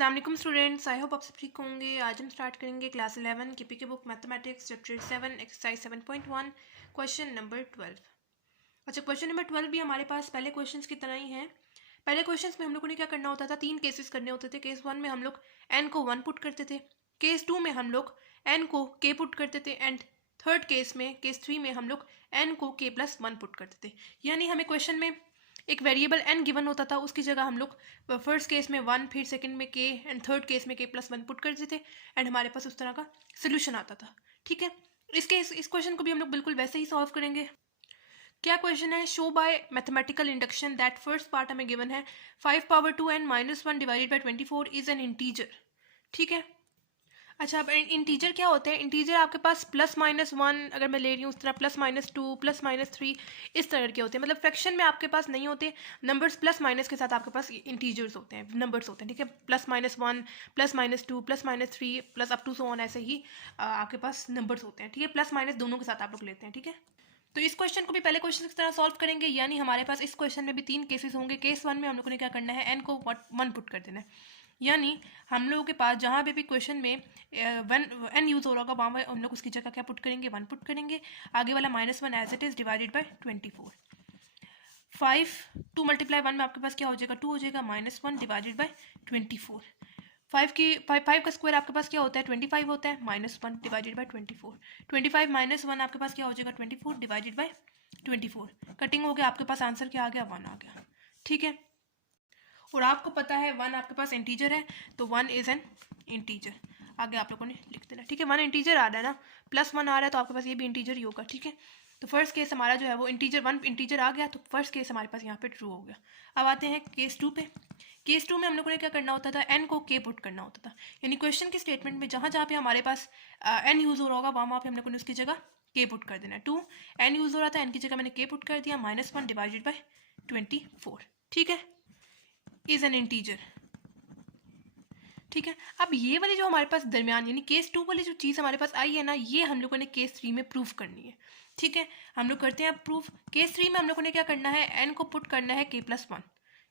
अस्सलाम वालेकुम students, I hope आप सब ठीक होंगे। आज हम स्टार्ट करेंगे क्लास 11 की PK book mathematics chapter 7 exercise 7.1 question number 12। अच्छा, क्वेश्चन नंबर 12 भी हमारे पास पहले क्वेश्चंस की तरह ही है। पहले क्वेश्चंस में हम लोगों ने क्या करना होता था, 3 केसेस करने होते थे। केस 1 में हम लोग n को 1 पुट करते थे, केस 2 में हम लोग n को k पुट करते थे, एंड थर्ड केस में केस 3 में हम लोग n को k+1 पुट करते थे। यानी हमें क्वेश्चन में एक वेरिएबल n गिवन होता था, उसकी जगह हम लोग फर्स्ट केस में 1, फिर सेकंड में k एंड थर्ड केस में k+1 पुट करते थे, एंड हमारे पास उस तरह का सोल्यूशन आता था। ठीक है, इस क्वेश्चन को भी हम लोग बिल्कुल वैसे ही सॉल्व करेंगे। क्या क्वेश्चन है, show by mathematical induction that first part हमें गिवन है 5 power 2n -1 divided by 24 is an integer. ठीक है, अच्छा, अब इंटीजर क्या होते हैं? इंटीजर आपके पास +-1 अगर मैं ले रही हूँ, उस तरह +-2 +-3 इस तरह के होते हैं। मतलब फ्रैक्शन में आपके पास नहीं होते नंबर्स, प्लस माइनस के साथ आपके पास इंटीजर्स होते हैं, नंबर्स होते हैं। ठीक है, +-1 +-2 +-3 plus up to so on, ऐसे ही आपके पास नंबर्स होते हैं। ठीक है, प्लस माइनस दोनों के साथ आप लोग लेते हैं। ठीक है, तो इस क्वेश्चन को भी पहले क्वेश्चन की तरह सॉल्व करेंगे। यानी हमारे पास इस क्वेश्चन में भी 3 केसेस होंगे। केस 1 में हम लोगों ने क्या करना है, n को 1 पुट कर देना है। यानी हम लोगों के पास जहाँ पे भी क्वेश्चन में n यूज़ हो रहा होगा, वहाँ हम लोग उसकी जगह क्या पुट करेंगे, 1 पुट करेंगे। आगे वाला -1 as it is divided by 24। 5 2 × 1 में आपके पास क्या हो जाएगा, 2 हो जाएगा, -1 डिवाइडेड बाय 24। 5 का स्क्वायर आपके पास क्या होता है, 25 होता है, -1 डिवाइडेड बाय 24। 25 -1 आपके पास क्या हो जाएगा, 24 डिवाइडेड बाय 24। कटिंग हो गया, आपके पास आंसर क्या आ गया, 1 आ गया। ठीक है, और आपको पता है 1 आपके पास इंटीजर है, तो 1 इज एन इंटीजर। आगे आप लोगों ने लिख देना। ठीक है, 1 इंटीजर आ रहा है ना, +1 आ रहा है, तो आपके पास ये भी इंटीजर ही होगा। ठीक है, तो फर्स्ट केस हमारा जो है वो इंटीजर 1 इंटीजर आ गया, तो फर्स्ट केस हमारे पास यहाँ पे ट्रू हो गया। अब आते हैं केस 2 पे। केस 2 में हम लोगों ने क्या करना होता था, n को k पुट करना होता था। यानी क्वेश्चन की स्टेटमेंट में जहाँ जहाँ पे हमारे पास n यूज़ हो रहा होगा, वहाँ पे हम लोगों ने उसकी जगह k पुट कर देना है। 2 n यूज़ हो रहा था, n की जगह मैंने k पुट कर दिया, -1 डिवाइडेड बाय 24। ठीक है, इज एन इंटीजर। ठीक है, अब ये वाली जो हमारे पास दरमियान यानी केस 2 वाली जो चीज़ हमारे पास आई है ना, ये हम लोगों ने केस 3 में प्रूफ करनी है। ठीक है, हम लोग करते हैं प्रूफ। केस 3 में हम लोगों ने क्या करना है, n को पुट करना है k+1।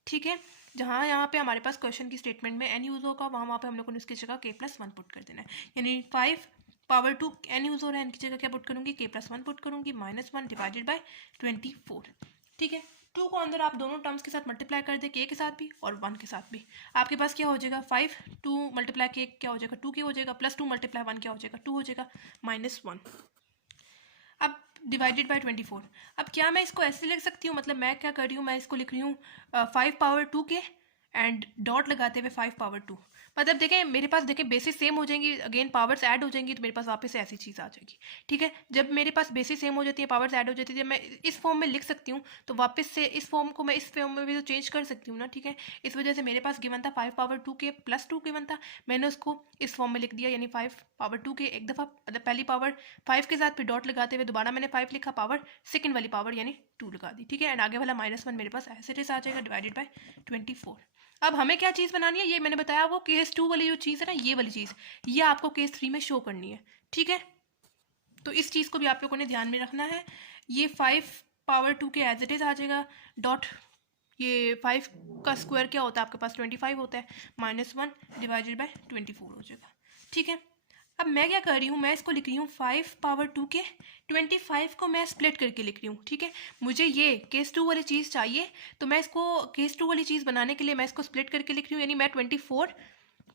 ठीक है, जहाँ यहाँ पे हमारे पास क्वेश्चन की स्टेटमेंट में n यूज़ होगा, वहाँ पे हम लोगों ने उसकी जगह k+1 पुट कर देना है। यानी 5 पावर 2 n यूज़ हो रहा है, n की जगह क्या पुट करूँगी, k+1 पुट करूँगी, -1 डिवाइडेड बाय 24। ठीक है, 2 को अंदर आप दोनों टर्म्स के साथ मल्टीप्लाई कर दे, k के साथ भी और 1 के साथ भी। आपके पास क्या हो जाएगा, 5 2 × k क्या हो जाएगा, 2k हो जाएगा, +2 × 1 क्या हो जाएगा, 2 हो जाएगा, -1। अब डिवाइडेड बाय 24। अब क्या मैं इसको ऐसे लिख सकती हूँ, मतलब मैं क्या कर रही हूँ, मैं इसको लिख रही हूँ 5 पावर 2k एंड डॉट लगाते हुए 5 पावर 2। मतलब देखें मेरे पास, देखें बेसिस सेम हो जाएंगी, अगेन पावर्स ऐड हो जाएंगी, तो मेरे पास वापस से ऐसी चीज़ आ जाएगी। ठीक है, जब मेरे पास बेसिस सेम हो जाती है, पावर्स ऐड हो जाती है, जब मैं इस फॉर्म में लिख सकती हूँ, तो वापस से इस फॉर्म को मैं इस फॉर्म में भी तो चेंज कर सकती हूँ ना। ठीक है, इस वजह से मेरे पास गिवन था 5 पावर 2k +2 गिवन था, मैंने उसको इस फॉर्म में लिख दिया, यानी 5 पावर 2k एक दफ़ा, मतलब पहली पावर 5 के साथ, फिर डॉट लगाते हुए दोबारा मैंने 5 लिखा, पावर सेकंड वाली पावर यानी 2 लगा दी। ठीक है, एंड आगे वाला -1 मेरे पास ऐसे इट इज आ जाएगा, डिवाइडेड बाय 24। अब हमें क्या चीज़ बनानी है, ये मैंने बताया, वो केस 2 वाली जो चीज़ है ना, ये वाली चीज़, ये आपको केस 3 में शो करनी है। ठीक है, तो इस चीज़ को भी आप लोगों ने ध्यान में रखना है। ये 5 पावर 2 के एज इट इज़ आ जाएगा, डॉट ये 5 का स्क्वायर क्या होता है आपके पास, 25 होता है, -1 डिवाइडेड बाय 24 हो जाएगा। ठीक है, अब मैं क्या कर रही हूँ, मैं इसको लिख रही हूँ 5 पावर 2 के 25 को मैं स्प्लिट करके लिख रही हूँ। ठीक है, मुझे ये केस 2 वाली चीज़ चाहिए, तो मैं इसको केस 2 वाली चीज़ बनाने के लिए मैं इसको स्प्लिट करके लिख रही हूँ, यानी मैं 24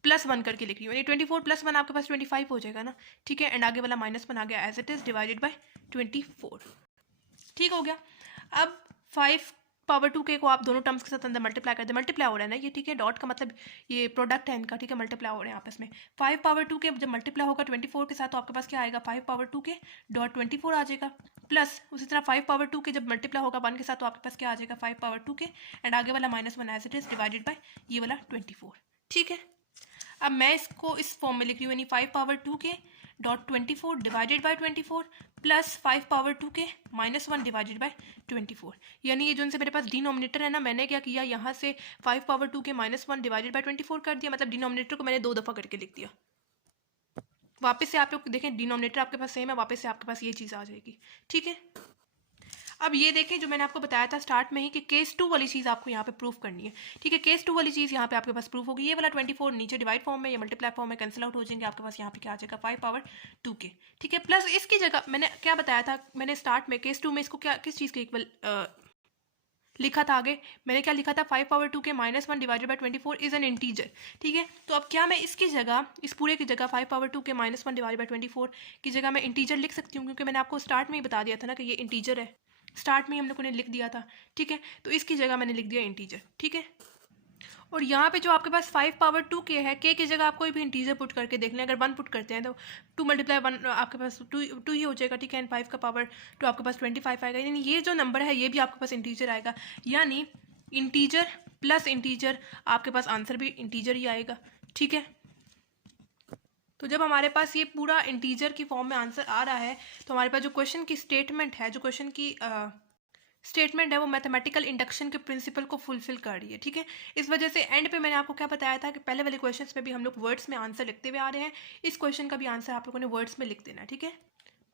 +1 करके लिख रही हूँ, यानी 24 + 1 आपके पास 25 हो जाएगा ना। ठीक है, एंड आगे वाला -1 आ गया as it is, divided by 24। ठीक हो गया। अब 5 पावर 2k को आप दोनों टर्म्स के साथ अंदर मल्टीप्लाई कर दे, मल्टीप्लाई हो रहा है ना ये। ठीक है, डॉट का मतलब ये प्रोडक्ट है इनका। ठीक है, मल्टीप्लाई हो रहे हैं आपस में। 5 पावर 2k जब मल्टीप्लाई होगा 24 के साथ, तो आपके पास क्या आएगा, 5 पावर 2k डॉट 24 आ जाएगा, प्लस उसी तरह 5 पावर 2k जब मल्टीप्लाई होगा 1 के साथ, तो आपके पास क्या आ जाएगा, 5 पावर 2k एंड आगे वाला -1 as it is, divided by ये वाला 24। ठीक है, अब मैं इसको इस फॉर्म में लिख रही हूँ, यानी 5 power 2k dot 24 divided by 24 plus 5 power 2k -1 divided by 24। यानी ये जो उनसे मेरे पास डिनोमिनेटर है ना, मैंने क्या किया, यहाँ से 5 पावर 2k -1 डिवाइडेड बाय 24 कर दिया, मतलब डिनोमिनेटर को मैंने 2 दफ़ा करके लिख दिया। वापस से आप लोग देखें, डिनोमिनेटर आपके पास सेम है, वापस से आपके पास ये चीज़ आ जाएगी। ठीक है, अब ये देखें जो मैंने आपको बताया था स्टार्ट में ही कि केस 2 वाली चीज़ आपको यहाँ पे प्रूफ करनी है, ठीक है। केस 2 वाली चीज़ यहाँ पे आपके पास प्रूफ होगी। ये वाला 24 नीचे डिवाइड फॉर्म में या मल्टीप्लाई फॉर्म में कैंसिल आउट हो जाएंगे, आपके पास यहाँ पे क्या आ जाएगा 5 पावर 2 के, ठीक है। प्लस इसकी जगह मैंने क्या बताया था, मैंने स्टार्ट में केस 2 में इसको क्या किस चीज़ के इक्वल लिखा था, आगे मैंने क्या लिखा था 5 पावर 2 के -1 divided by 24 is an integer, ठीक है। तो अब क्या मैं इसकी जगह, इस पूरे की जगह 5 पावर 2 के -1 डिवाइडेड बाई 24 की जगह मैं इंटीजर लिख सकती हूँ, क्योंकि मैंने आपको स्टार्ट में ही बता दिया था ना कि ये इंटीजर है, स्टार्ट में ही हम लोगों ने लिख दिया था, ठीक है। तो इसकी जगह मैंने लिख दिया इंटीजर, ठीक है। और यहाँ पे जो आपके पास 5 पावर 2 के है, के की जगह आप कोई भी इंटीजर पुट करके देख लें। अगर 1 पुट करते हैं तो 2 मल्टीप्लाई 1 आपके पास 2 ही हो जाएगा, ठीक है। एंड 5 का पावर 2 आपके पास 25 आएगा, यानी ये जो नंबर है ये भी आपके पास इंटीजर आएगा, यानी इंटीजर प्लस इंटीजर आपके पास आंसर भी इंटीजर ही आएगा, ठीक है। तो जब हमारे पास ये पूरा इंटीजर की फॉर्म में आंसर आ रहा है तो हमारे पास जो क्वेश्चन की स्टेटमेंट है, जो क्वेश्चन की स्टेटमेंट है वो मैथमेटिकल इंडक्शन के प्रिंसिपल को फुलफिल कर रही है, ठीक है। इस वजह से एंड पे मैंने आपको क्या बताया था कि पहले वाले क्वेश्चंस में भी हम लोग वर्ड्स में आंसर लिखते हुए आ रहे हैं, इस क्वेश्चन का भी आंसर आप लोगों ने वर्ड्स में लिख देना है, ठीक है।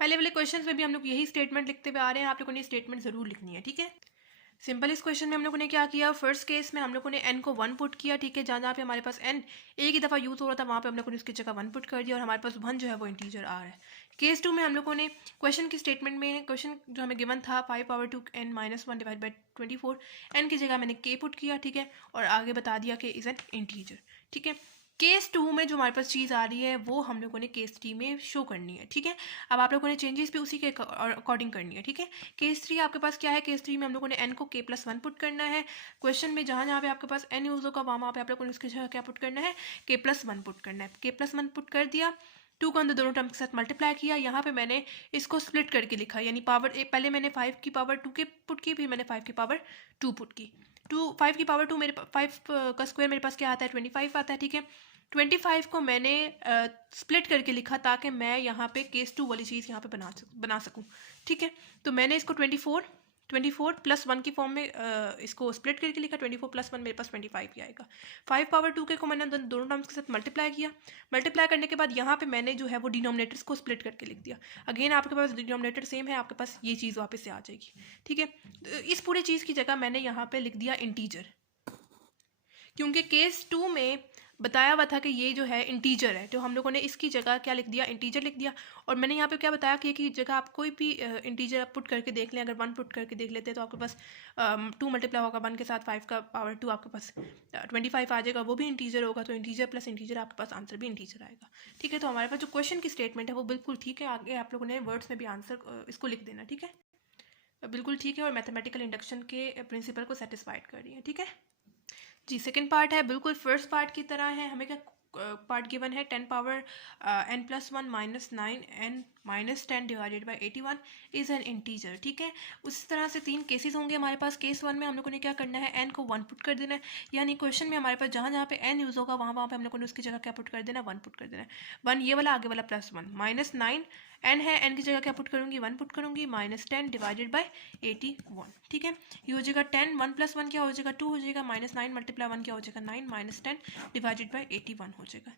पहले वाले क्वेश्चंस में भी हम लोग यही स्टेटमेंट लिखते हुए आ रहे हैं, आप लोगों ने स्टेटमेंट जरूर लिखनी है, ठीक है। सिंपल इस क्वेश्चन में हम लोगों ने क्या किया, फर्स्ट केस में हम लोगों ने n को 1 पुट किया, ठीक है। जहाँ जहाँ पे हमारे पास n एक ही दफ़ा यूज़ हो रहा था वहाँ पे हम लोगों ने उसकी जगह 1 पुट कर दिया और हमारे पास 1 जो है वो इंटीजर आ रहा है। केस 2 में हम लोगों ने क्वेश्चन की स्टेटमेंट में, क्वेश्चन जो हमें गिवन था 5 power 2 n -1 divide by 24, n की जगह मैंने k पुट किया, ठीक है, और आगे बता दिया कि इज़ एन इंटीजर, ठीक है। केस 2 में जो हमारे पास चीज़ आ रही है वो हम लोगों ने केस 3 में शो करनी है, ठीक है। अब आप लोगों ने चेंजेस भी उसी के अकॉर्डिंग करनी है, ठीक है। केस 3 आपके पास क्या है, केस 3 में हम लोगों ने n को k+1 पुट करना है। क्वेश्चन में जहाँ जहाँ पे आपके पास n यूज़ होगा वहाँ पे आप लोगों ने उसकी जगह क्या पुट करना है, k+1 पुट करना है। k+1 पुट कर दिया, 2 को अंदर दोनों टर्म के साथ मल्टीप्लाई किया। यहाँ पे मैंने इसको स्प्लिट करके लिखा, यानी पावर पहले मैंने 5 की पावर 2 के पुट की, फिर मैंने 5 की पावर 2 पुट की। 5 की पावर 2 मेरे 5 का स्क्वायर मेरे पास क्या आता है 25 आता है, ठीक है। 25 को मैंने स्प्लिट करके लिखा ताकि मैं यहाँ पे केस 2 वाली चीज़ यहाँ पे बना सकूँ, ठीक है। तो मैंने इसको 24 प्लस 1 की फॉर्म में इसको स्प्लिट करके लिखा, 24 प्लस 1 मेरे पास 25 ही आएगा। 5 पावर 2 के को मैंने दोनों टर्म्स के साथ मल्टीप्लाई किया। मल्टीप्लाई करने के बाद यहाँ पे मैंने जो है वो डिनोमिनेटर्स को स्प्लिट करके लिख दिया। अगेन आपके पास डिनोमिनेटर सेम है, आपके पास ये चीज़ वापस से आ जाएगी, ठीक है। तो इस पूरी चीज़ की जगह मैंने यहाँ पे लिख दिया इंटीजर, क्योंकि केस 2 में बताया हुआ था कि ये जो है इंटीजर है, तो हम लोगों ने इसकी जगह क्या लिख दिया, इंटीजर लिख दिया। और मैंने यहाँ पे क्या बताया कि जगह आप कोई भी इंटीजर पुट करके देख लें, अगर 1 पुट करके देख लेते हैं तो आपके पास 2 मल्टीप्लाई होगा 1 के साथ, 5 का पावर 2 आपके पास 25 आ जाएगा, वो भी इंटीजर होगा। तो इंटीजर प्लस इंटीजर आपके पास आंसर भी इंटीजर आएगा, ठीक है। तो हमारे पास जो क्वेश्चन की स्टेटमेंट है वो बिल्कुल ठीक है। आगे आप लोगों ने वर्ड्स में भी आंसर इसको लिख देना, ठीक है, बिल्कुल ठीक है। और मैथमेटिकल इंडक्शन के प्रिंसिपल को सेटिस्फाइड कर रही है, ठीक है जी। सेकंड पार्ट है बिल्कुल फर्स्ट पार्ट की तरह है। हमें क्या पार्ट गिवन है 10 power n+1 -9 n -10 divided by 81 is an integer, ठीक है। उस तरह से 3 केसेस होंगे हमारे पास। केस 1 में हम लोगों ने क्या करना है, n को 1 पुट कर देना है, यानी क्वेश्चन में हमारे पास जहाँ जहाँ पे n यूज़ होगा वहाँ वहाँ पे हम लोगों ने उसकी जगह क्या पुट कर देना, 1 पुट कर देना है। 1 ये वाला, आगे वाला +1 -9 n है, n की जगह क्या पुट करूँगी, 1 पुट करूँगी, -10 डिवाइडेड बाई 81, ठीक है। ये हो जाएगा 10, 1 + 1 क्या हो जाएगा 2 हो जाएगा, -9 मल्टीप्लाई 1 क्या हो जाएगा 9, -10 डिवाइडेड बाई 81 हो जाएगा।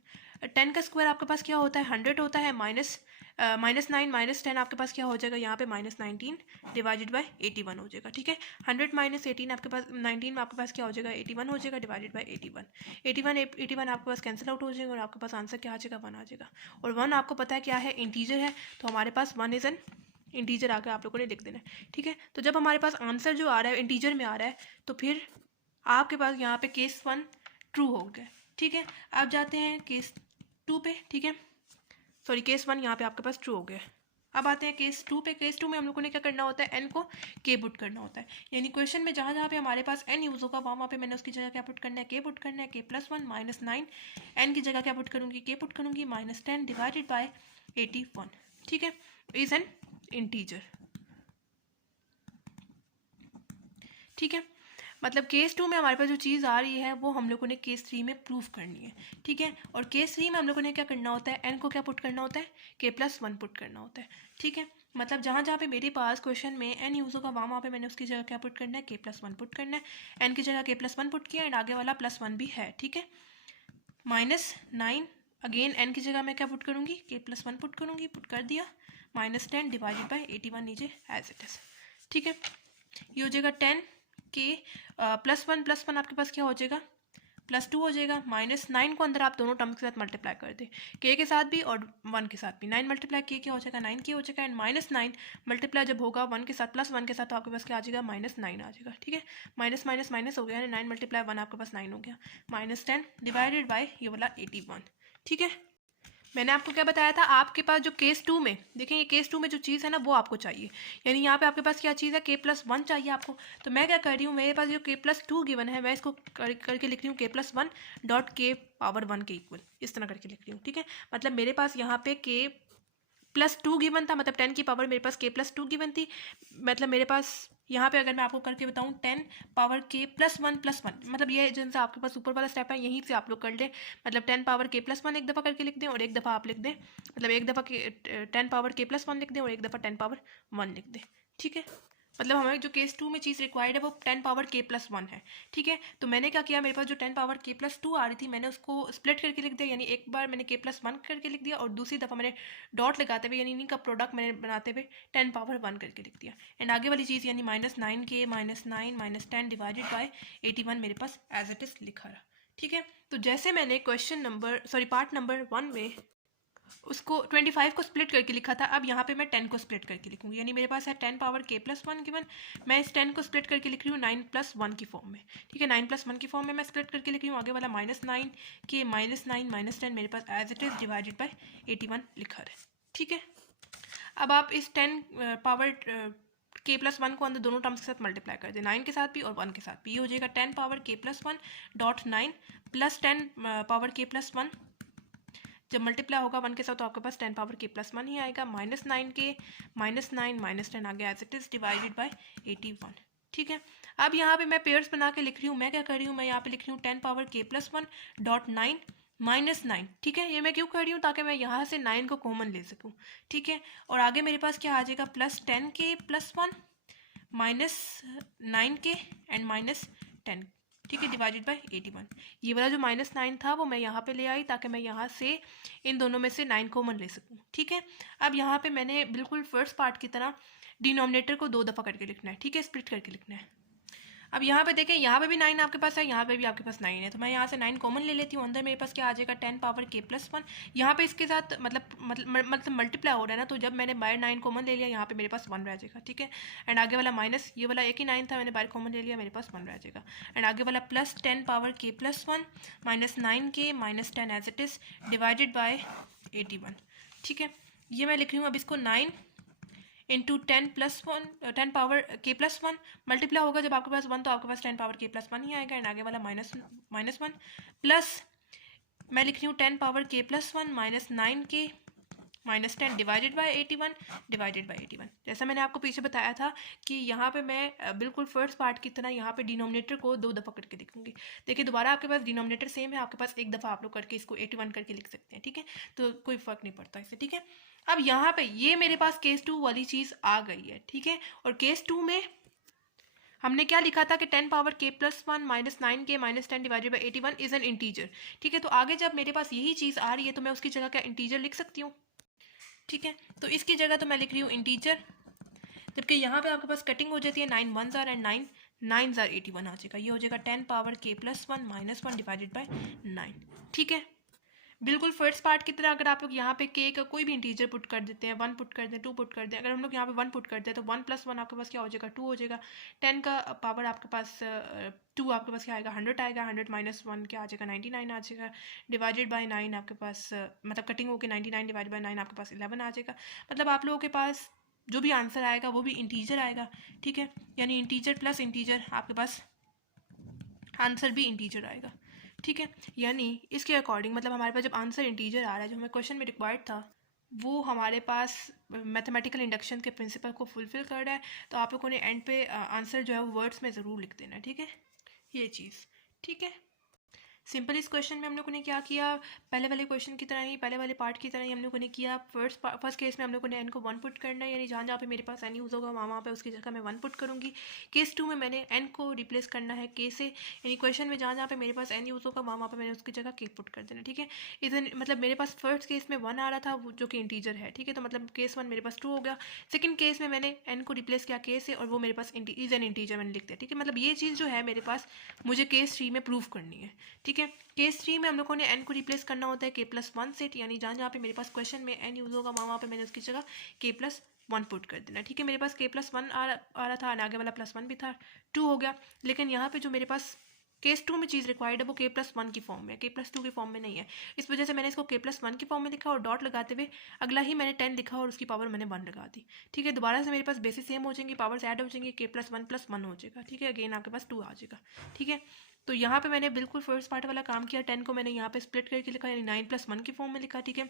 10 का स्क्वायर आपके पास क्या होता है 100 होता है, -9 -10 आपके पास क्या हो जाएगा यहाँ पे -19 डिवाइडेड बाई 81 हो जाएगा, ठीक है। 100 - 18 आपके पास 19 में आपके पास क्या हो जाएगा 81 हो जाएगा डिवाइडेड बाई 81 आपके पास कैंसिल आउट हो जाएगा और आपके पास आंसर क्या आ जाएगा 1 आ जाएगा। और 1 आपको पता है क्या है, इंटीजर है, तो हमारे पास 1 इज़ एन इंटीजर आके आप लोगों ने लिख देना है, ठीक है। तो जब हमारे पास आंसर जो आ रहा है इंटीजर में आ रहा है तो फिर आपके पास यहाँ पे केस 1 ट्रू हो गया, ठीक है। अब जाते हैं केस 2 पे, ठीक है। सॉरी केस 1 यहाँ पे आपके पास ट्रू हो गया। अब आते हैं केस 2 पे। केस 2 में हम लोगों ने क्या करना होता है, n को k पुट करना होता है, यानी क्वेश्चन में जहाँ जहाँ पे हमारे पास n यूज़ होगा वहाँ पे मैंने उसकी जगह क्या पुट करना है, k पुट करना है। k+1 -9 n की जगह क्या पुट करूँगी, k पुट करूँगी, -10 डिवाइडेड बाय 81, ठीक है, इज एन इंटीजर, ठीक है। मतलब केस 2 में हमारे पास जो चीज़ आ रही है वो हम लोगों ने केस 3 में प्रूफ करनी है, ठीक है। और केस 3 में हम लोगों ने क्या करना होता है, n को क्या पुट करना होता है, k+1 पुट करना होता है, ठीक है। मतलब जहाँ जहाँ पे मेरे पास क्वेश्चन में n यूज़ होगा वहाँ पे मैंने उसकी जगह क्या पुट करना है, k+1 पुट करना है। n की जगह k+1 पुट किया एंड आगे वाला +1 भी है, ठीक है। -9 अगेन n की जगह मैं क्या पुट करूँगी, k+1 पुट करूँगी, पुट कर दिया, -10 डिवाइडेड बाई 81 नीचे एज इट इज़, ठीक है। ये हो जाएगा 10 के +1 आपके पास क्या हो जाएगा +2 हो जाएगा। -9 को अंदर आप दोनों टर्म्स के साथ मल्टीप्लाई कर दें, के साथ भी और 1 के साथ भी। 9 मल्टीप्लाई के क्या हो जाएगा 9 के हो जाएगा। एंड -9 मल्टीप्लाई जब होगा 1 के साथ +1 के साथ तो आपके पास क्या आ जाएगा -9 आ जाएगा। ठीक है, माइनस माइनस माइनस हो गया, 9 मल्टीप्लाई 1 आपके पास 9 हो गया। -10 डिवाइडेड बाय ये वाला 81। ठीक है, मैंने आपको क्या बताया था, आपके पास जो केस 2 में देखें, ये केस 2 में जो चीज़ है ना वो आपको चाहिए, यानी यहाँ पे आपके पास क्या चीज़ है k+1 चाहिए आपको। तो मैं क्या कर रही हूँ, मेरे पास जो k+2 गिवन है मैं इसको करके लिख रही हूँ k+1 डॉट k⁻1 के इक्वल, इस तरह करके लिख रही हूँ। ठीक है, मतलब मेरे पास यहाँ पे k+2 गिवन था, मतलब 10 की पावर मेरे पास k+2 गिवन थी। मतलब मेरे पास यहाँ पे अगर मैं आपको करके बताऊँ 10 पावर k+1 मतलब ये जैसे आपके पास ऊपर वाला स्टेप है यहीं से आप लोग कर लें। मतलब 10 पावर k+1 एक दफ़ा करके लिख दें और एक दफ़ा आप लिख दें, मतलब एक दफ़ा 10 पावर k+1 लिख दें और एक दफ़ा 10 पावर 1 लिख दें। ठीक है, मतलब हमें जो केस 2 में चीज़ रिक्वायर्ड है वो 10 पावर k+1 है। ठीक है, तो मैंने क्या किया, मेरे पास जो 10 पावर k+2 आ रही थी मैंने उसको स्प्लिट करके लिख दिया, यानी एक बार मैंने k+1 करके लिख दिया और दूसरी दफ़ा मैंने डॉट लगाते हुए यानी इन्हीं का प्रोडक्ट मैंने बनाते हुए 10 पावर 1 करके लिख दिया। एंड आगे वाली चीज़ यानी -9 के -9 -10 डिवाइडेड बाय 81 मेरे पास एज इट इज़ लिखा रहा। ठीक है, तो जैसे मैंने पार्ट नंबर 1 में उसको 25 को स्प्लिट करके लिखा था, अब यहाँ पे मैं 10 को स्प्लिट करके लिखूँगी, यानी मेरे पास है 10 पावर k+1 गिवन, मैं इस 10 को स्प्लिट करके लिख रही हूँ 9+1 की फॉर्म में। ठीक है, 9+1 की फॉर्म में मैं स्प्लिट करके लिख रही हूँ। आगे वाला -9 के -9 -10 मेरे पास as it is divided by 81 लिखा है। ठीक है, अब आप इस 10 पावर k+1 को अंदर दोनों टर्म्स के साथ मल्टीप्लाई कर दें, 9 के साथ भी और 1 के साथ भी। ये हो जाएगा 10 power k+1 dot 9 plus 10 power k+1, जब मल्टीप्लाई होगा 1 के साथ तो आपके पास 10 पावर k+1 ही आएगा। -9 के -9 -10 आ गया as it is divided by 81। ठीक है, अब यहाँ पे मैं पेयर्स बना के लिख रही हूँ। मैं क्या कर रही हूँ, मैं यहाँ पे लिख रही हूँ 10 पावर k+1 डॉट 9 -9। ठीक है, ये मैं क्यों कर रही हूँ, ताकि मैं यहाँ से 9 को कॉमन ले सकूँ। ठीक है, और आगे मेरे पास क्या आ जाएगा +10 k+1 -9 के एंड -10। ठीक है, डिवाइडेड बाय 81। ये वाला जो -9 था वो मैं यहाँ पे ले आई ताकि मैं यहाँ से इन दोनों में से 9 कॉमन ले सकूँ। ठीक है, अब यहाँ पे मैंने बिल्कुल फर्स्ट पार्ट की तरह डिनोमिनेटर को 2 दफ़ा करके लिखना है। ठीक है, स्प्लिट करके लिखना है। अब यहाँ पे देखें, यहाँ पे भी 9 आपके पास है, यहाँ पे भी आपके पास 9 है, तो मैं यहाँ से 9 कॉमन ले लेती हूँ। अंदर मेरे पास क्या आ जाएगा 10 पावर k+1। यहाँ पे इसके साथ मतलब मल्टीप्लाई हो रहा है ना, तो जब मैंने बाहर 9 कॉमन ले लिया यहाँ पे मेरे पास 1 रह जाएगा। ठीक है, एंड आगे वाला माइनस, ये वाला एक ही 9 था, मैंने बाहर कॉमन ले लिया, मेरे पास 1 रह जाएगा। एंड आगे वाला +10 पावर k+1 -9 के -10 as it is divided by 81। ठीक है, ये मैं लिख रही हूँ। अब इसको 9 इंटू 10 पावर k+1 मल्टीप्लाई होगा जब आपके पास 1 तो आपके पास 10 पावर k+1 ही आएगा। एंड आगे वाला -1 प्लस मैं लिख रही हूँ 10 पावर k+1 -9 के -10 डिवाइडेड बाय 81। जैसा मैंने आपको पीछे बताया था कि यहाँ पे मैं बिल्कुल फर्स्ट पार्ट की तरह यहाँ पे डिनोमिनेटर को 2 दफ़ा करके लिखूंगी। देखिए, दोबारा आपके पास डिनोमिनेटर सेम है, आपके पास एक दफ़ा आप लोग करके इसको 81 करके लिख सकते हैं। ठीक है, तो कोई फ़र्क नहीं पड़ता इससे। ठीक है, अब यहाँ पे ये मेरे पास केस 2 वाली चीज़ आ गई है। ठीक है, और केस 2 में हमने क्या लिखा था कि 10 पावर k+1 -9 के -10 divided by 81 is an integer. ठीक है, तो आगे जब मेरे पास यही चीज़ आ रही है तो मैं उसकी जगह क्या इंटीजर लिख सकती हूँ। ठीक है, तो इसकी जगह तो मैं लिख रही हूँ इंटीजर, जबकि यहाँ पे आपके पास कटिंग हो जाती है 9 1s are and 9 9s are 81 आ जाएगा। ये हो जाएगा 10 पावर k+1 -1 डिवाइडेड बाय 9। ठीक है, बिल्कुल फर्स्ट पार्ट की तरह अगर आप लोग यहाँ पे k का कोई भी इंटीजर पुट कर देते हैं, 1 पुट कर दें, 2 पुट कर दें, अगर हम लोग यहाँ पे 1 पुट करते हैं तो 1 + 1 आपके पास क्या हो जाएगा 2 हो जाएगा। 10 का पावर आपके पास 2 आपके पास क्या आएगा 100 आएगा। 100 - 1 क्या आ जाएगा 99 आ जाएगा। डिवाइडेड बाय 9 आपके पास मतलब कटिंग होकर 99 डिवाइडेड बाय 9 आपके पास 11 आ जाएगा। मतलब आप लोगों के पास जो भी आंसर आएगा वो भी इंटीजर आएगा। ठीक है, यानी इंटीजर प्लस इंटीजर आपके पास आंसर भी इंटीजर आएगा। ठीक है, यानी इसके अकॉर्डिंग मतलब हमारे पास जब आंसर इंटीजर आ रहा है, जो हमें क्वेश्चन में रिक्वायर्ड था, वो हमारे पास मैथमेटिकल इंडक्शन के प्रिंसिपल को फुलफिल कर रहा है। तो आप लोगों ने एंड पे आंसर जो है वो वर्ड्स में ज़रूर लिख देना है। ठीक है, ये चीज़। ठीक है, सिंपल इस क्वेश्चन में हम लोगों ने क्या किया, पहले वाले क्वेश्चन की तरह ही, पहले वाले पार्ट की तरह ही हम लोगों ने किया। फर्स्ट केस में हम लोगों ने एन को 1 पुट करना है, यानी जहाँ जहाँ पे मेरे पास एन यूज़ होगा वहाँ पे उसकी जगह मैं 1 पुट करूँगी। केस 2 में मैंने एन को रिप्लेस करना है के से, यानी क्वेश्चन में जहाँ जहाँ पे मेरे पास एन यूज़ होगा वहाँ पे मैंने उसकी जगह के पुट कर देना। ठीक है, इधर मतलब मेरे पास फर्स्ट केस में 1 आ रहा था जो कि इंटीजर है। ठीक है, तो मतलब केस 1 मेरे पास 2 हो गया। सेकंड केस में मैंने एन को रिप्लेस किया के से और वो मेरे पास इज एन इंटीजर मैंने लिख दिया। ठीक है, मतलब ये चीज़ जो है मेरे पास मुझे केस 3 में प्रूव करनी है। ठीक है, केस 3 में हम लोगों ने एन को रिप्लेस करना होता है के प्लस 1 से, यानी जहाँ जहाँ पे मेरे पास क्वेश्चन में एन यूज़ होगा वहाँ पे मैंने उसकी जगह के प्लस 1 पुट कर देना। ठीक है, मेरे पास के प्लस 1 आ रहा था, आगे वाला प्लस 1 भी था, 2 हो गया। लेकिन यहाँ पे जो मेरे पास केस 2 में चीज़ रिक्वायर्ड है वो के प्लस 1 की फॉर्म में, के प्लस 2 की फॉर्म में नहीं है। इस वजह से मैंने इसको के प्लस 1 की फॉर्म में लिखा और डॉट लगाते हुए अगला ही मैंने 10 लिखा और उसकी पावर मैंने 1 लगा दी। ठीक है, दोबारा से मेरे पास बेसिस सेम हो जाएंगी, पावर्स ऐड हो जाएंगी, के प्लस 1 हो जाएगा। ठीक है, अगेन आपके पास 2 आ जाएगा। ठीक है, तो यहाँ पे मैंने बिल्कुल फर्स्ट पार्ट वाला काम किया, 10 को मैंने यहाँ पे स्प्लिट करके लिखा, यानी 9 + 1 की फॉर्म में लिखा। ठीक है,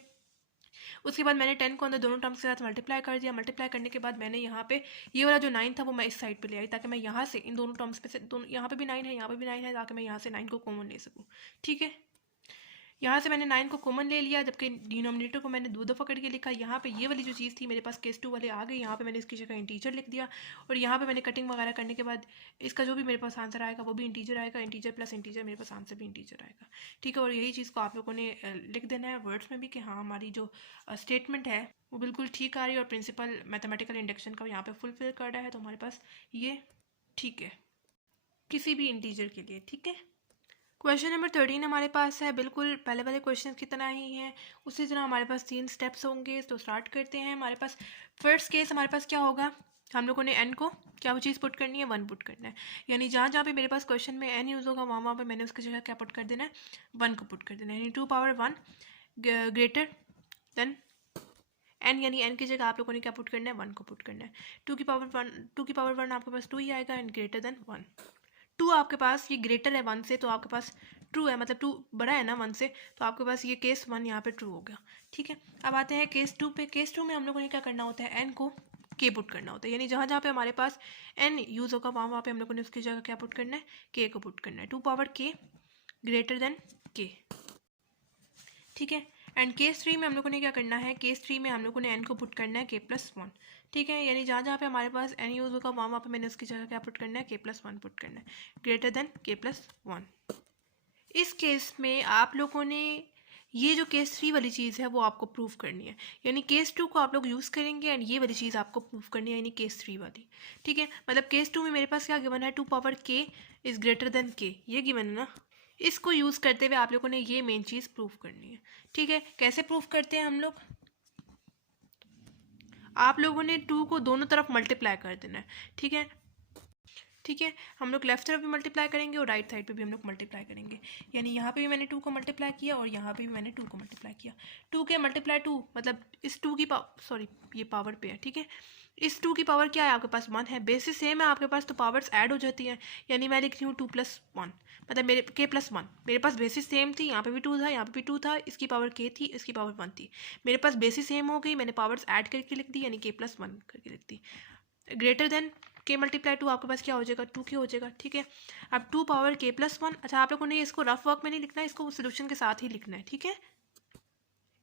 उसके बाद मैंने 10 को अंदर दोनों टर्म्स के साथ मल्टीप्लाई कर दिया। मल्टीप्लाई करने के बाद मैंने यहाँ पे ये वाला जो 9 था वो मैं इस साइड पे ले आई, ताकि मैं यहाँ से इन दोनों टर्म्स पे से दोनों, यहाँ पे भी 9 है, यहाँ पे भी 9 है, ताकि मैं यहाँ से 9 को कॉमन ले सकूँ। ठीक है, यहाँ से मैंने 9 को कॉमन ले लिया, जबकि डिनोमिनेटर को मैंने 2 दफ़ा करके लिखा। यहाँ पे ये वाली जो चीज़ थी मेरे पास केस 2 वाले आ गई, यहाँ पे मैंने इसकी जगह इंटीजर लिख दिया और यहाँ पे मैंने कटिंग वगैरह करने के बाद इसका जो भी मेरे पास आंसर आएगा वो भी इंटीजर आएगा, इंटीजर प्लस इंटीजर, मेरे पास आंसर भी इंटीजर आएगा। ठीक है, और यही चीज़ को आप लोगों ने लिख देना है वर्ड्स में भी कि हाँ हमारी जो स्टेटमेंट है वो बिल्कुल ठीक आ रही है और प्रिंसिपल मैथमेटिकल इंडक्शन का यहाँ पे फुलफिल कर रहा है, तो हमारे पास ये ठीक है किसी भी इंटीजर के लिए। ठीक है, क्वेश्चन नंबर 13 हमारे पास है, बिल्कुल पहले वाले क्वेश्चन की तरह ही है, उसी तरह हमारे पास 3 स्टेप्स होंगे। तो स्टार्ट करते हैं। हमारे पास फर्स्ट केस हमारे पास क्या होगा, हम लोगों ने एन को क्या वो चीज़ पुट करनी है, 1 पुट करना है, यानी जहाँ जहाँ पे मेरे पास क्वेश्चन में एन यूज़ होगा वहाँ पे मैंने उसकी जगह क्या पुट कर देना है, 1 को पुट कर देना है, यानी 2 पावर 1 ग्रेटर देन एन, यानी एन की जगह आप लोगों ने क्या पुट करना है, 1 को पुट करना है। 2 की पावर 1 आपके पास 2 ही आएगा, एंड ग्रेटर देन 1। 2 आपके पास ये ग्रेटर है 1 से, तो आपके पास ट्रू है, मतलब 2 बड़ा है ना 1 से, तो आपके पास ये केस 1 यहाँ पे ट्रू हो गया। ठीक है, अब आते हैं केस 2 पे। केस 2 में हम लोगों ने क्या करना होता है, एन को के पुट करना होता है, यानी जहाँ जहाँ पे हमारे पास एन यूज़ होगा वहाँ पे हम लोगों ने उसकी जगह क्या पुट करना है, के को पुट करना है। 2 पावर के ग्रेटर देन के। ठीक है, एंड केस 3 में हम लोगों ने क्या करना है, केस 3 में हम लोगों ने एन को पुट करना है के प्लस 1। ठीक है, यानी जहाँ जहाँ पे हमारे पास एन यूज़ होगा वहाँ पे मैंने उसकी जगह क्या पुट करना है, के प्लस 1 पुट करना है, ग्रेटर देन के प्लस 1। इस केस में आप लोगों ने ये जो केस 3 वाली चीज़ है वो आपको प्रूव करनी है, यानी केस 2 को आप लोग यूज़ करेंगे एंड ये वाली चीज़ आपको प्रूव करनी है, यानी केस 3 वाली। ठीक है, मतलब केस 2 में मेरे पास क्या गिवन है, 2 पावर के इज़ ग्रेटर देन के, ये गिवन है ना, इसको यूज़ करते हुए आप लोगों ने ये मेन चीज़ प्रूव करनी है। ठीक है, कैसे प्रूव करते हैं हम लोग, आप लोगों ने 2 को दोनों तरफ मल्टीप्लाई कर देना है। ठीक है, ठीक है, हम लोग लेफ्ट तरफ भी मल्टीप्लाई करेंगे और राइट साइड पे भी हम लोग मल्टीप्लाई करेंगे, यानी यहाँ पे भी मैंने 2 को मल्टीप्लाई किया और यहाँ पे भी मैंने 2 को मल्टीप्लाई किया। 2 के मल्टीप्लाई 2, मतलब इस 2 की सॉरी ये पावर पे है। ठीक है, इस 2 की पावर क्या है, आपके पास 1 है, बेसिस सेम है आपके पास, तो पावर्स ऐड हो जाती हैं, यानी मैं लिख रही हूँ 2 + 1, मतलब मेरे के प्लस 1, मेरे पास बेसिस सेम थी, यहाँ पे भी 2 था, यहाँ पे भी 2 था, इसकी पावर के थी, इसकी पावर 1 थी, मेरे पास बेसिस सेम हो गई, मैंने पावर्स ऐड करके लिख दी, यानी के प्लस 1 करके लिख दी। ग्रेटर देन के मल्टीप्लाई 2 आपके पास क्या हो जाएगा, 2 के हो जाएगा। ठीक है, अब 2 पावर के प्लस 1, अच्छा आप लोगों ने इसको रफ वर्क में नहीं लिखना है, इसको सोल्यूशन के साथ ही लिखना है। ठीक है,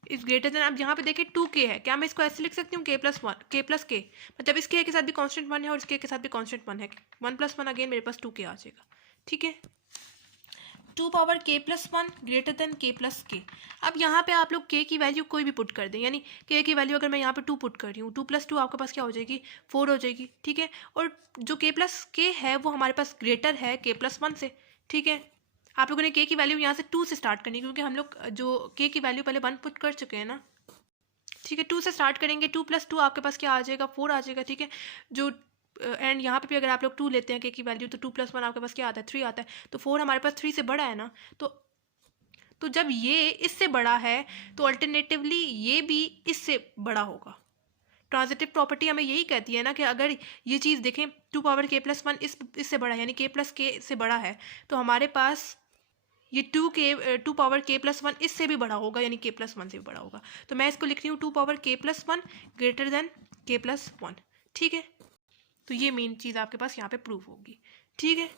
इस ग्रेटर देन, अब यहाँ पे देखिए 2 के है, क्या मैं इसको ऐसे लिख सकती हूँ, के प्लस 1, के प्लस के, मतलब इस के साथ भी कांस्टेंट 1 है और इसके साथ भी कांस्टेंट 1 है, 1 + 1 अगेन मेरे पास 2 के आ जाएगा। ठीक है, 2 पावर के प्लस 1 ग्रेटर देन के प्लस के। अब यहाँ पे आप लोग के की वैल्यू कोई भी पुट कर दें, यानी के की वैल्यू अगर मैं यहाँ पे 2 पुट कर रही हूँ, 2 + 2 आपके पास क्या हो जाएगी, 4 हो जाएगी। ठीक है, और जो के प्लस के है वो हमारे पास ग्रेटर है के प्लस 1 से। ठीक है, आप लोगों ने के की वैल्यू यहाँ से 2 से स्टार्ट करनी, क्योंकि हम लोग जो के की वैल्यू पहले 1 पुट कर चुके हैं ना। ठीक है, 2 से स्टार्ट करेंगे, 2 + 2 आपके पास क्या आ जाएगा, 4 आ जाएगा। ठीक है, जो एंड यहाँ पे भी अगर आप लोग 2 लेते हैं के की वैल्यू, तो 2 + 1 आपके पास क्या आता है, 3 आता है, तो 4 हमारे पास 3 से बड़ा है ना, तो जब ये इससे बड़ा है तो अल्टरनेटिवली ये भी इससे बड़ा होगा। ट्रांजिटिव प्रॉपर्टी हमें यही कहती है ना कि अगर ये चीज़ देखें 2 पावर के प्लस 1 इससे बड़ा है, यानी के प्लस के से बड़ा है, तो हमारे पास ये 2 पावर के प्लस 1 इससे भी बड़ा होगा, यानी के प्लस 1 से भी बड़ा होगा। तो मैं इसको लिख रही हूँ 2 पावर के प्लस 1 ग्रेटर देन के प्लस 1। ठीक है, तो ये मेन चीज़ आपके पास यहाँ पे प्रूफ होगी। ठीक है,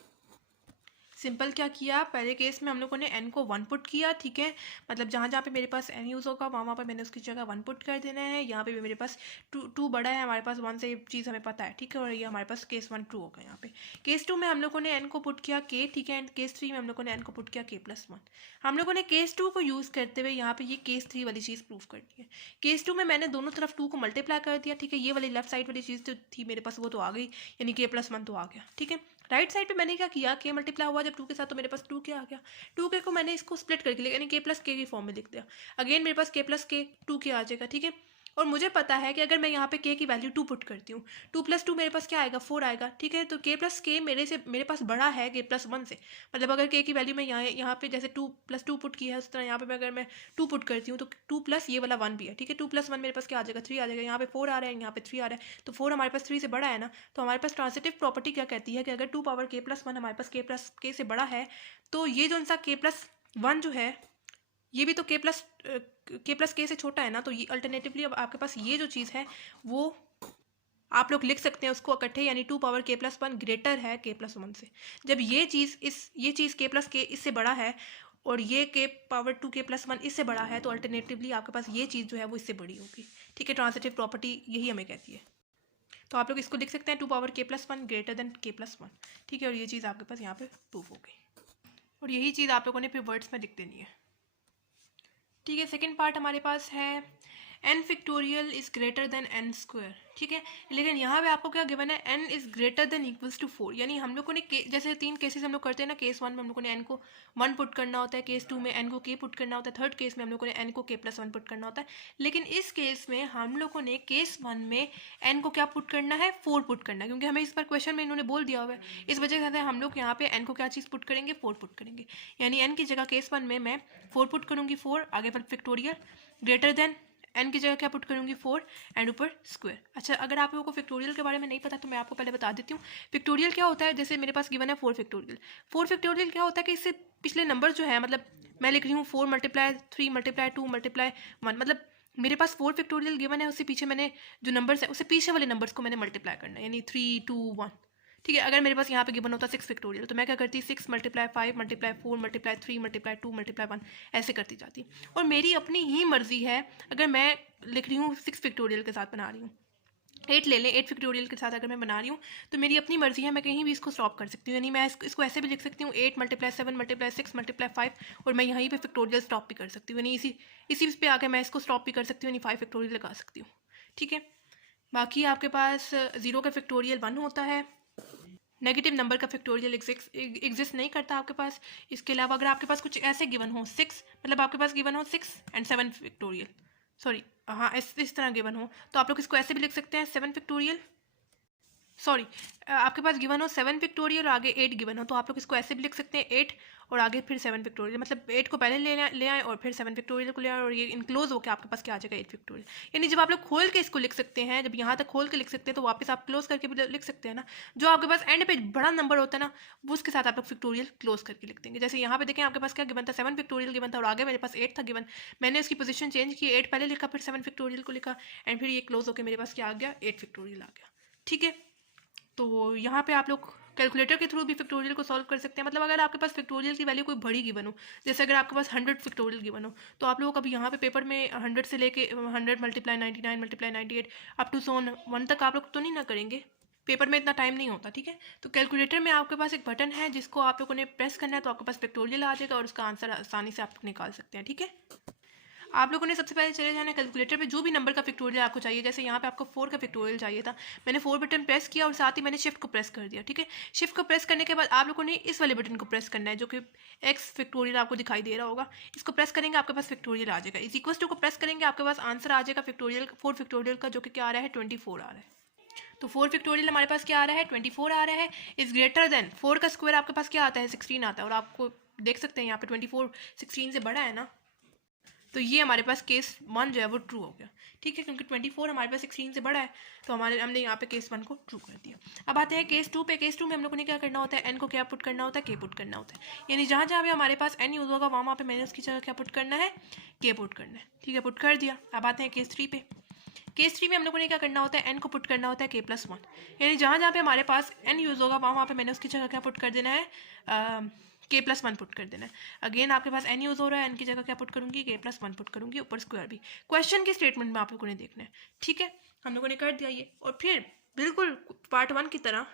सिंपल क्या किया, पहले केस में हम लोगों ने n को 1 पुट किया, ठीक है, मतलब जहाँ जहाँ पे मेरे पास n यूज़ होगा वहाँ पे मैंने उसकी जगह 1 पुट कर देना है। यहाँ पे भी मेरे पास टू बड़ा है, हमारे पास 1 से ये चीज़ हमें पता है, ठीक है, और ये हमारे पास केस 1 ट्रू होगा। यहाँ पे केस 2 में हम लोगों ने n को पुट किया k, ठीक है, एंड केस 3 में हम लोगों ने n को पुट किया k+1। हम लोगों ने केस 2 को यूज़ करते हुए यहाँ पे ये केस 3 वाली चीज़ प्रूव करनी है। केस 2 में मैंने दोनों तरफ 2 को मल्टीप्लाई कर दिया, ठीक है, ये वाली लेफ्ट साइड वाली चीज़ जो थी मेरे पास वो तो आ गई, यानी k+1 तो आ गया, ठीक है। राइट साइड पे मैंने क्या किया, k मल्टीप्लाई हुआ जब 2 के साथ तो मेरे पास 2k आ गया। 2k को मैंने इसको स्प्लिट करके लिया, यानी k+k की फॉर्म में लिख दिया। अगेन मेरे पास k+k 2k आ जाएगा, ठीक है। और मुझे पता है कि अगर मैं यहाँ पे k की वैल्यू 2 पुट करती हूँ, 2+2 मेरे पास क्या आएगा, 4 आएगा, ठीक है। तो k+k मेरे पास बड़ा है k+1 से, मतलब अगर k की वैल्यू मैं यहाँ पे जैसे 2+2 पुट किया है उस तरह यहाँ पे अगर मैं 2 पुट करती हूँ तो 2 प्लस ये वाला 1 भी है, ठीक है। 2+1 मेरे पास क्या आ जाएगा, 3 आ जाएगा। यहाँ पे 4 आ रहा है, यहाँ पे 3 आ रहा है, तो 4 हमारे पास 3 से बड़ा है ना। तो हमारे पास ट्रांसिटिव प्रॉपर्टी क्या कहती है कि अगर 2 पावर k+1 हमारे पास k+k से बड़ा है, तो ये जो सा k+1 जो है ये भी तो k+k से छोटा है ना। तो ये अल्टरनेटिवली अब आपके पास ये जो चीज़ है वो आप लोग लिख सकते हैं उसको इकट्ठे, यानी 2 पावर k+1 ग्रेटर है k+1 से। जब ये चीज़ k+k इससे बड़ा है और ये k पावर 2k+1 इससे बड़ा है, तो अल्टरनेटिवली आपके पास ये चीज़ जो है वो इससे बड़ी होगी, ठीक है। ट्रांसिटिव प्रॉपर्टी यही हमें कहती है। तो आप लोग इसको लिख सकते हैं 2 power k+1 greater than k+1, ठीक है, और ये चीज़ आपके पास यहाँ पे प्रूफ हो गई, और यही चीज़ आप लोगों ने फिर वर्ड्स में लिख देनी है, ठीक है। सेकेंड पार्ट हमारे पास है n factorial is greater then n square, ठीक है। लेकिन यहाँ पे आपको क्या गिवन है, n is greater than equals to 4, यानी हम लोगों ने जैसे 3 केसेस हम लोग करते हैं ना, केस 1 में हम लोगों ने n को 1 पुट करना होता है, केस 2 में n को k पुट करना होता है, थर्ड केस में हम लोगों ने n को k+1 पुट करना होता है। लेकिन इस केस में हम लोगों ने केस 1 में n को क्या पुट करना है, 4 पुट करना है, क्योंकि हमें इस पर क्वेश्चन में इन्होंने बोल दिया हुआ है। इस वजह से हम लोग यहाँ पे n को क्या चीज़ पुट करेंगे, 4 पुट करेंगे, यानी n की जगह केस 1 में मैं 4 पुट करूँगी, 4 आगे पर फैक्टोरियल ग्रेटर देन n की जगह क्या पुट करूँगी, 4 एंड ऊपर स्क्वायर। अच्छा, अगर आप लोगों को फैक्टोरियल के बारे में नहीं पता तो मैं आपको पहले बता देती हूँ। फैक्टोरियल क्या होता है, जैसे मेरे पास गिवन है 4 फैक्टोरियल। 4 फैक्टोरियल क्या होता है कि इससे पिछले नंबर जो है, मतलब मैं लिख रही हूँ 4 × 3 × 2 × 1, मतलब मेरे पास 4 फैक्टोरियल गिवन है, उससे पीछे मैंने जो नंबर्स है उससे पीछे वाले नंबर्स को मैंने मल्टीप्लाई करना है, यानी 3 2 1, ठीक है। अगर मेरे पास यहाँ पे गिवन होता 6 फैक्टोरियल, तो मैं क्या करती, 6 × 5 × 4 × 3 × 2 × 1 ऐसे करती जाती। और मेरी अपनी ही मर्जी है, अगर मैं लिख रही हूँ 6 फैक्टोरियल के साथ बना रही हूँ, 8 ले लें, 8 फैक्टोरियल के साथ अगर मैं बना रही हूँ तो मेरी अपनी मर्जी है, मैं कहीं भी इसको स्टॉप कर सकती हूँ, यानी मैं इसको ऐसे भी लिख सकती हूँ 8 × 7 × 6 × 5, और मैं यहीं पे फैक्टोरियल स्टॉप भी कर सकती हूँ, यानी इसी पे आके मैं इसको स्टॉप भी कर सकती हूँ, यानी 5 फैक्टोरियल लगा सकती हूँ, ठीक है। बाकी आपके पास 0 का फैक्टोरियल 1 होता है, नेगेटिव नंबर का फैक्टोरियल एग्जिस्ट नहीं करता आपके पास। इसके अलावा अगर आपके पास कुछ ऐसे गिवन हो 6, मतलब आपके पास गिवन हो 6 एंड 7 फैक्टोरियल, सॉरी हाँ इस तरह गिवन हो, तो आप लोग इसको ऐसे भी लिख सकते हैं 7 फैक्टोरियल, सॉरी आपके पास गिवन हो 7 फैक्टोरियल और आगे 8 गिवन हो, तो आप लोग इसको ऐसे भी लिख सकते हैं 8 और आगे फिर 7 फैक्टोरियल, मतलब 8 को पहले ले आए और फिर 7 फैक्टोरियल को ले आए, और ये इनक्लोज होकर आपके पास क्या आ जाएगा, 8 फैक्टोरियल। यानी जब आप लोग खोल के इसको लिख सकते हैं, जब यहाँ तक खोल के लिख सकते हैं तो वापस आप क्लोज करके भी लिख सकते हैं ना। जो आपके पास एंड पे बड़ा नंबर होता है ना, वो उसके साथ आप लोग फैक्टोरियल क्लोज करके लिख देंगे। जैसे यहाँ पे देखें आपके पास क्या गिवन था, 7 फैक्टोरियल गिवन था और आगे मेरे पास 8 था गिवन, मैंने उसकी पोजीशन चेंज की, 8 पहले लिखा फिर 7 फैक्टोरियल को लिखा, एंड फिर ये क्लोज होकर मेरे पास क्या आ गया, 8 फैक्टोरियल आ गया, ठीक है। तो यहाँ पे आप लोग कैलकुलेटर के थ्रू भी फैक्टोरियल को सॉल्व कर सकते हैं। मतलब अगर आपके पास फैक्टोरियल की वैल्यू कोई बड़ी गिवन हो, जैसे अगर आपके पास 100 फैक्टोरियल गिवन हो, तो आप लोगों को अभी यहाँ पे पेपर में 100 से लेके 100 × 99 × 98 अप टू 1 तक आप लोग तो नहीं ना करेंगे, पेपर में इतना टाइम नहीं होता, ठीक है। तो कैलकुलेटर में आपके पास एक बटन है जिसको आप लोगों ने प्रेस करना है, तो आपके पास फैक्टोरियल आ जाएगा और उसका आंसर आसानी से आप लोग निकाल सकते हैं, ठीक है। आप लोगों ने सबसे पहले चले जाना कैलकुलेटर पे, जो भी नंबर का फैक्टोरियल आपको चाहिए, जैसे यहाँ पे आपको 4 का फैक्टोरियल चाहिए था, मैंने 4 बटन प्रेस किया और साथ ही मैंने शिफ्ट को प्रेस कर दिया, ठीक है। शिफ्ट को प्रेस करने के बाद आप लोगों ने इस वाले बटन को प्रेस करना है जो कि एक्स फैक्टोरियल आपको दिखाई दे रहा होगा, इसको प्रेस करेंगे आपके पास फैक्टोरियल आ जाएगा, इज इक्वल टू को प्रेस करेंगे आपके पास आंसर आ जाएगा फैक्टोरियल 4 फैक्टोरियल का, जो कि क्या आ रहा है 24 आ रहा है। तो 4 फैक्टोरियल हमारे पास क्या आ रहा है, 24 आ रहा है, इज ग्रेटर देन 4 का स्क्वायर आपके पास क्या आता है, 16 आता है, और आपको देख सकते हैं यहाँ पे 24 16 से बड़ा है ना, तो ये हमारे पास केस 1 जो है वो ट्रू हो गया, ठीक है, क्योंकि 24 हमारे पास 16 से बड़ा है, तो हमने यहाँ पे केस 1 को ट्रू कर दिया। अब आते हैं केस 2 पे। केस 2 में हम लोगों ने क्या करना होता है, n को क्या पुट करना होता है, k पुट करना होता है, यानी जहाँ जहाँ भी हमारे पास n यूज़ होगा वहाँ पे मैंने उसकी जगह क्या पुट करना है, k पुट करना है, ठीक है, पुट कर दिया। अब आते हैं केस 3 पे। केस 3 में हम लोगों ने क्या करना होता है, n को पुट करना होता है k+1, यानी जहाँ जहाँ पे हमारे पास n यूज़ होगा वहाँ पे मैंने उसकी जगह क्या पुट कर देना है, k+1 पुट कर देना है। अगेन आपके पास n यूज़ हो रहा है, n की जगह क्या पुट करूँगी, k+1 पुट करूँगी, ऊपर स्क्वायर भी। क्वेश्चन की स्टेटमेंट में आप लोगों ने देखना है, ठीक है। हम लोगों ने कर दिया ये, और फिर बिल्कुल पार्ट 1 की तरह,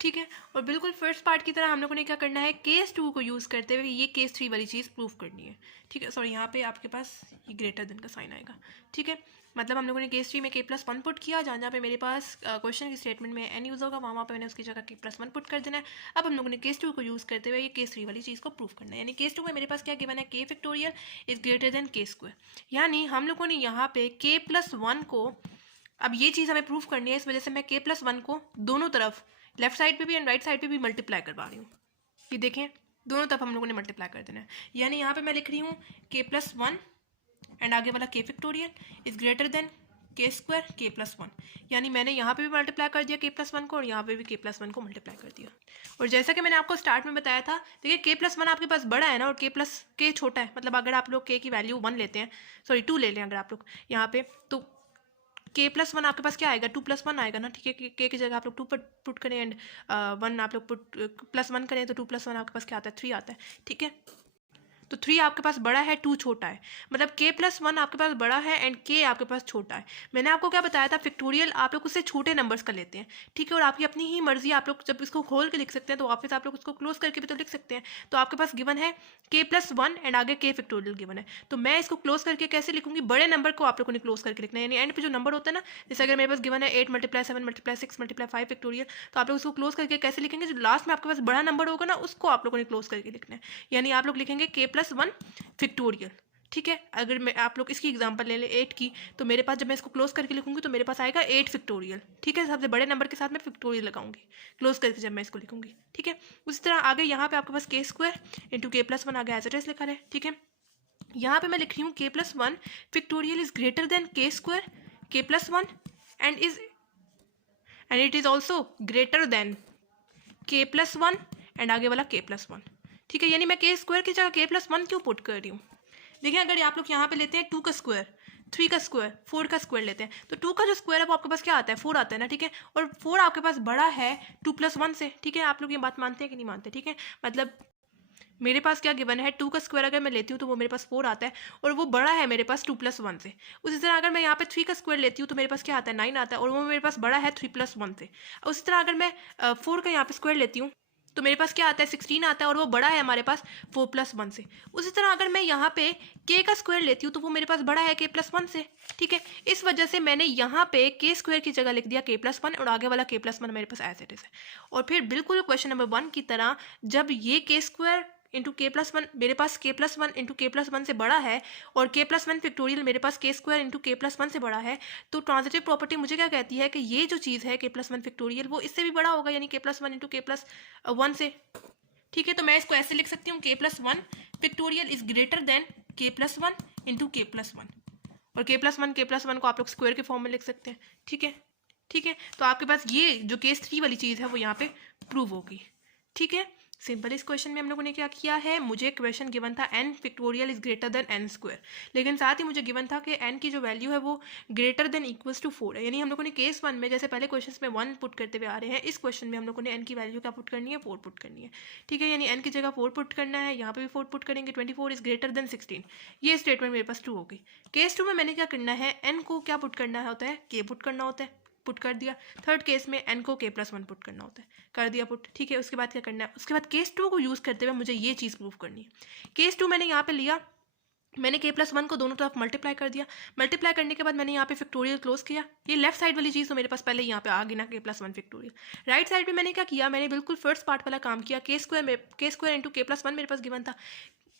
ठीक है, और बिल्कुल फर्स्ट पार्ट की तरह हम लोगों ने क्या करना है, केस 2 को यूज़ करते हुए ये केस 3 वाली चीज़ प्रूव करनी है, ठीक है। सॉरी, यहाँ पे आपके पास ये ग्रेटर देन का साइन आएगा, ठीक है। मतलब हम लोगों ने केस 3 में k+1 पुट किया, जहाँ पे मेरे पास क्वेश्चन की स्टेटमेंट में n यूज़ होगा, वहाँ पे मैंने उसकी जगह k+1 पुट कर देना है। अब हम लोगों ने केस 2 को यूज़ करते हुए ये केस 3 वाली चीज़ को प्रूव करना है। यानी केस 2 में मेरे पास क्या गिवन है, k factorial is greater than k²। यानी हम लोगों ने यहाँ पे k+1 को, अब ये चीज़ हमें प्रूव करनी है, इस वजह से मैं k+1 को दोनों तरफ, लेफ्ट साइड पे भी एंड राइट साइड पे भी मल्टीप्लाई करवा रही हूँ। ये देखें, दोनों तरफ हम लोगों ने मल्टीप्लाई कर देना है। यानी यहाँ पे मैं लिख रही हूँ k+1 एंड आगे वाला k factorial is greater than k² k+1। यानी मैंने यहाँ पे भी मल्टीप्लाई कर दिया k+1 को, और यहाँ पे भी k+1 को मल्टीप्लाई कर दिया। और जैसा कि मैंने आपको स्टार्ट में बताया था, देखिए k+1 आपके पास बड़ा है ना, और k छोटा है। मतलब अगर आप लोग k की वैल्यू 1 लेते हैं, सॉरी 2 ले लें अगर आप लोग यहाँ पे, तो k+1 आपके पास क्या आएगा, 2+1 आएगा ना, ठीक है। k की जगह आप लोग 2 पुट करें एंड 1 आप लोग +1 करें, तो 2+1 आपके पास क्या आता है, 3 आता है, ठीक है। तो 3 आपके पास बड़ा है, 2 छोटा है, मतलब k+1 आपके पास बड़ा है एंड k आपके पास छोटा है। मैंने आपको क्या बताया था, फैक्टोरियल आप लोग उससे छोटे नंबर्स का लेते हैं, ठीक है। और आपकी अपनी ही मर्जी, आप लोग जब इसको खोल के लिख सकते हैं तो वापस आप लोग उसको क्लोज करके भी तो लिख सकते हैं। तो आपके पास गिवन है k+1 एंड आगे k फैक्टोरियल गिवन है, तो मैं इसको क्लोज करके कैसे लिखूंगी, बड़े नंबर को आप लोगों ने क्लोज करके लिखना है। यानी एंड पे जो नंबर होता है ना, जैसे अगर मेरे पास गिवन है 8 × 7 × 6 × 5 फैक्टोरियल, तो आप लोग उसको क्लोज करके कैसे लिखेंगे, जो लास्ट में आपके पास बड़ा नंबर होगा ना, उसको आप लोगों ने क्लोज करके लिखना है। यानी आप लोग लिखेंगे k+1 फैक्टोरियल, ठीक है। अगर मैं आप लोग इसकी एग्जांपल ले लें 8 की, तो मेरे पास जब मैं इसको क्लोज करके लिखूंगी तो मेरे पास आएगा 8 फैक्टोरियल, ठीक है। सबसे बड़े नंबर के साथ मैं फैक्टोरियल लगाऊंगी क्लोज करके जब मैं इसको लिखूंगी, ठीक है। उसी तरह आगे यहाँ पे आपके पास k² × k+1 आगे एज इट इज लिखा है, ठीक है। यहाँ पे मैं लिख रही हूँ k+1 factorial is greater than k² k+1 and it is also greater than k+1 and आगे वाला k+1, ठीक है। यानी मैं k² की जगह k+1 क्यों पुट कर रही हूँ, देखिए अगर आप लोग यहाँ पे लेते हैं 2 का स्क्वायर, 3 का स्क्वायर, 4 का स्क्वायर लेते हैं, तो 2 का जो स्क्वायर है वो आपके पास क्या आता है, 4 आता है ना, ठीक है। और 4 आपके पास बड़ा है 2+1 से, ठीक है। आप लोग ये बात मानते हैं कि नहीं मानते, ठीक है। मतलब मेरे पास क्या गिवन है, 2 का स्क्वायर अगर मैं लेती हूँ तो वो मेरे पास 4 आता है, और वो बड़ा है मेरे पास 2+1 से। उसी तरह अगर मैं यहाँ पे 3 का स्क्वायर लेती हूँ तो मेरे पास क्या आता है, 9 आता है, और वो मेरे पास बड़ा है 3+1 से। उसी तरह अगर मैं 4 का यहाँ पे स्क्वायर लेती हूँ तो मेरे पास क्या आता है, 16 आता है, और वो बड़ा है हमारे पास 4+1 से। उसी तरह अगर मैं यहाँ पे k का स्क्वायर लेती हूँ तो वो मेरे पास बड़ा है k+1 से, ठीक है। इस वजह से मैंने यहाँ पे k² की जगह लिख दिया k+1, और आगे वाला k+1 मेरे पास एज इट इज है। और फिर बिल्कुल क्वेश्चन नंबर 1 की तरह, जब ये k² इंटू k+1 मेरे पास k+1 इंटू k+1 से बड़ा है, और k+1 फैक्टोरियल मेरे पास k² इंटू k+1 से बड़ा है, तो ट्रांजिटिव प्रॉपर्टी मुझे क्या कहती है कि ये जो चीज़ है k+1 फैक्टोरियल वो इससे भी बड़ा होगा, यानी k+1 इंटू k+1 से, ठीक है। तो मैं इसको ऐसे लिख सकती हूँ k+1 factorial is greater than k+1 into k+1, और k+1 को आप लोग स्क्वायर के फॉर्म में लिख सकते हैं, ठीक है, ठीक है। तो आपके पास ये जो केस 3 वाली चीज़ है वो यहाँ पे प्रूव होगी, ठीक है। सिंपल इस क्वेश्चन में हम लोगों ने क्या किया है, मुझे क्वेश्चन गिवन था n factorial is greater than n², लेकिन साथ ही मुझे गिवन था कि n की जो वैल्यू है वो ग्रेटर देन इक्वल्स टू 4 है। यानी हम लोगों ने केस 1 में, जैसे पहले क्वेश्चन में 1 पुट करते हुए आ रहे हैं, इस क्वेश्चन में हम लोगों ने n की वैल्यू क्या पुट करनी है, 4 पुट करनी है, ठीक है। यानी n की जगह 4 पुट करना है, यहाँ पे भी 4 पुट करेंगे, 24 इज ग्रेटर देन 16, ये स्टेटमेंट मेरे पास ट्रू होगी। केस 2 में मैंने क्या करना है, n को क्या पुट करना होता है, k पुट करना होता है, पुट कर दिया। थर्ड केस में n को k+1 पुट करना होता है, कर दिया पुट, ठीक है। उसके बाद क्या करना है, उसके बाद केस 2 को यूज़ करते हुए मुझे ये चीज़ प्रूव करनी है। केस 2 मैंने यहाँ पे लिया, मैंने k+1 को दोनों तरफ मल्टीप्लाई कर दिया। मल्टीप्लाई करने के बाद मैंने यहाँ पे फैक्टोरियल क्लोज किया। ये लेफ्ट साइड वाली चीज़ तो मेरे पास पहले यहाँ पे आ गई ना, k+1 फैक्टोरियल। राइट साइड पे मैंने क्या किया, मैंने बिल्कुल फर्स्ट पार्ट वाला काम किया, k² इंटू k+1 मेरे पास गिवन था।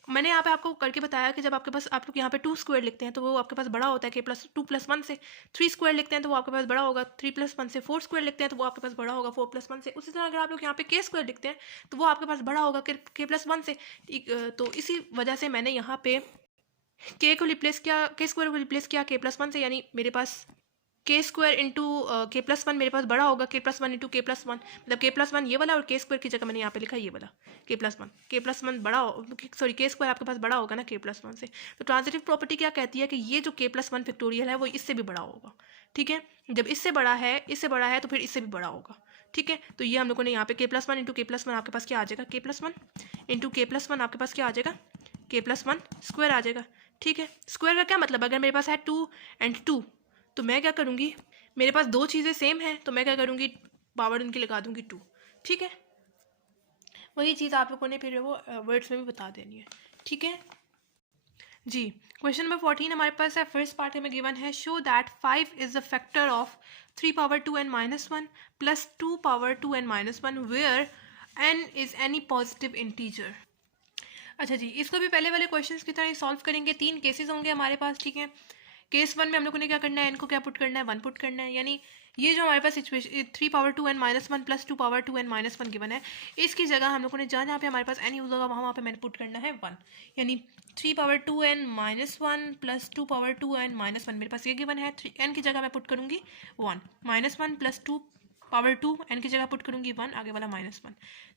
मैंने यहाँ पे आपको करके बताया कि जब आपके पास, आप लोग यहाँ पे 2 स्क्वायर लिखते हैं तो वो आपके पास बड़ा होता है k+2+1 से। 3 स्क्वायर लिखते हैं तो वो आपके पास बड़ा होगा 3+1 से। 4 स्क्वायर लिखते हैं तो वो आपके पास बड़ा होगा 4+1 से। उसी तरह अगर आप लोग यहाँ पे k² लिखते हैं तो वो आपके पास बड़ा होगा k+1 से। तो इसी वजह से मैंने यहाँ पे k को रिप्लेस किया, k² को रिप्लेस किया k+1 से, यानी मेरे पास k² इंटू k+1 मेरे पास बड़ा होगा k+1 इंटू k+1, मतलब k+1 ये वाला, और k² की जगह मैंने यहाँ पे लिखा ये वाला k+1 बड़ा, सॉरी k² आपके पास बड़ा होगा ना k+1 से। तो ट्रांजिटिव प्रॉपर्टी क्या कहती है कि ये जो k+1 फैक्टोरियल है वो इससे भी बड़ा होगा, ठीक है। जब इससे बड़ा है तो फिर इससे भी बड़ा होगा, ठीक है, तो ये हम लोगों ने यहाँ पे k+1 इंटू k+1 आपके पास क्या आ जाएगा, k+1 इंटू k+1 आपके पास क्या आ जाएगा, k+1 स्क्वायर आ जाएगा। ठीक है, स्क्वायर का क्या मतलब, अगर मेरे पास है 2 एंड 2 तो मैं क्या करूँगी, मेरे पास दो चीज़ें सेम हैं तो मैं क्या करूँगी, पावर उनकी लगा दूँगी 2। ठीक है, वही चीज़ आप लोगों ने फिर वो वर्ड्स में भी बता देनी है। ठीक है जी, क्वेश्चन नंबर 14 हमारे पास है, फर्स्ट पार्ट में गिवन है, show that 5 is the factor of 3 power 2 n minus 1 plus 2 power 2 n minus 1 where n is any positive integer. अच्छा जी, इसको भी पहले वाले क्वेश्चंस की तरह सॉल्व करेंगे। 3 केसेस होंगे हमारे पास। ठीक है, केस 1 में हम लोगों ने क्या करना है, n को क्या पुट करना है, 1 पुट करना है। यानी ये जो हमारे पास situation 3 power 2 n minus 1 plus 2 power 2 n minus 1 given है, इसकी जगह हम लोगों ने जहाँ पे हमारे पास n यूज होगा वहाँ पे मैंने पुट करना है 1। यानी 3 power 2 n minus 1 plus 2 power 2 n minus 1 मेरे पास ये गिवन है। n की जगह मैं पुट करूँगी 1, माइनस 1 प्लस 2 पावर 2 n की जगह पुट करूँगी 1, आगे वाला माइनस 1।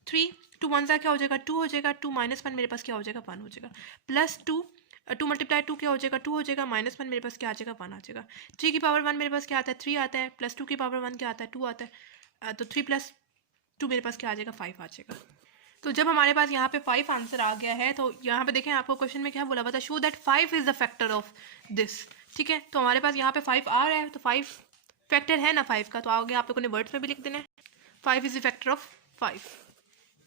3 2 1 सा क्या हो जाएगा, 2 हो जाएगा, 2 माइनस 1 मेरे पास क्या हो जाएगा, 1 हो जाएगा, प्लस 2 2 मल्टीप्लाई 2 क्या हो जाएगा, 2 हो जाएगा, माइनस 1 मेरे पास क्या आ जाएगा, 1 आ जाएगा। 3 की पावर 1 मेरे पास क्या आता है, 3 आता है, प्लस 2 की पावर 1 क्या आता है, 2 आता है। तो 3 प्लस 2 मेरे पास क्या आ जाएगा, 5 आ जाएगा। तो जब हमारे पास यहाँ पे 5 आंसर आ गया है, तो यहाँ पे देखें आपको क्वेश्चन में क्या बोला हुआ था, show that 5 is the factor of this. ठीक है, तो हमारे पास यहाँ पे 5 आ रहा है, तो 5 फैक्टर है ना 5 का, तो आगे आप लोगों ने वर्ड्स में भी लिख देना है 5 is the factor of 5।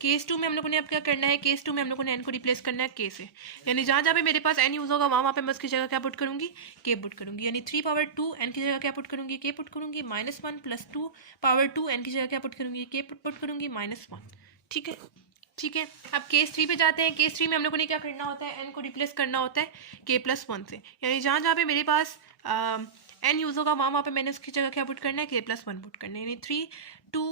Case 2 में हम लोगों ने अब क्या करना है, केस 2 में हम लोगों ने n को रिप्लेस करना है k से। यानी जहाँ जहाँ पे मेरे पास n यूज होगा वहाँ पे मैं उसकी जगह क्या पुट करूँगी, k पुट करूँगी। यानी 3 पावर 2 n की जगह क्या पुट करूँगी, k पुट करूँगी, माइनस 1 प्लस 2 पावर 2 n की जगह क्या पुट करूँगी, k पुट करूँगी, माइनस 1। ठीक है, ठीक है, अब केस 3 पे जाते हैं। केस 3 में हम लोगों ने क्या करना होता है, n को रिप्लेस करना होता है k+1 से। यानी जहाँ जहाँ पे मेरे पास n यूज होगा वहाँ पे मैंने उसकी जगह क्या पुट करना है, k+1 पुट करना है। यानी 3 2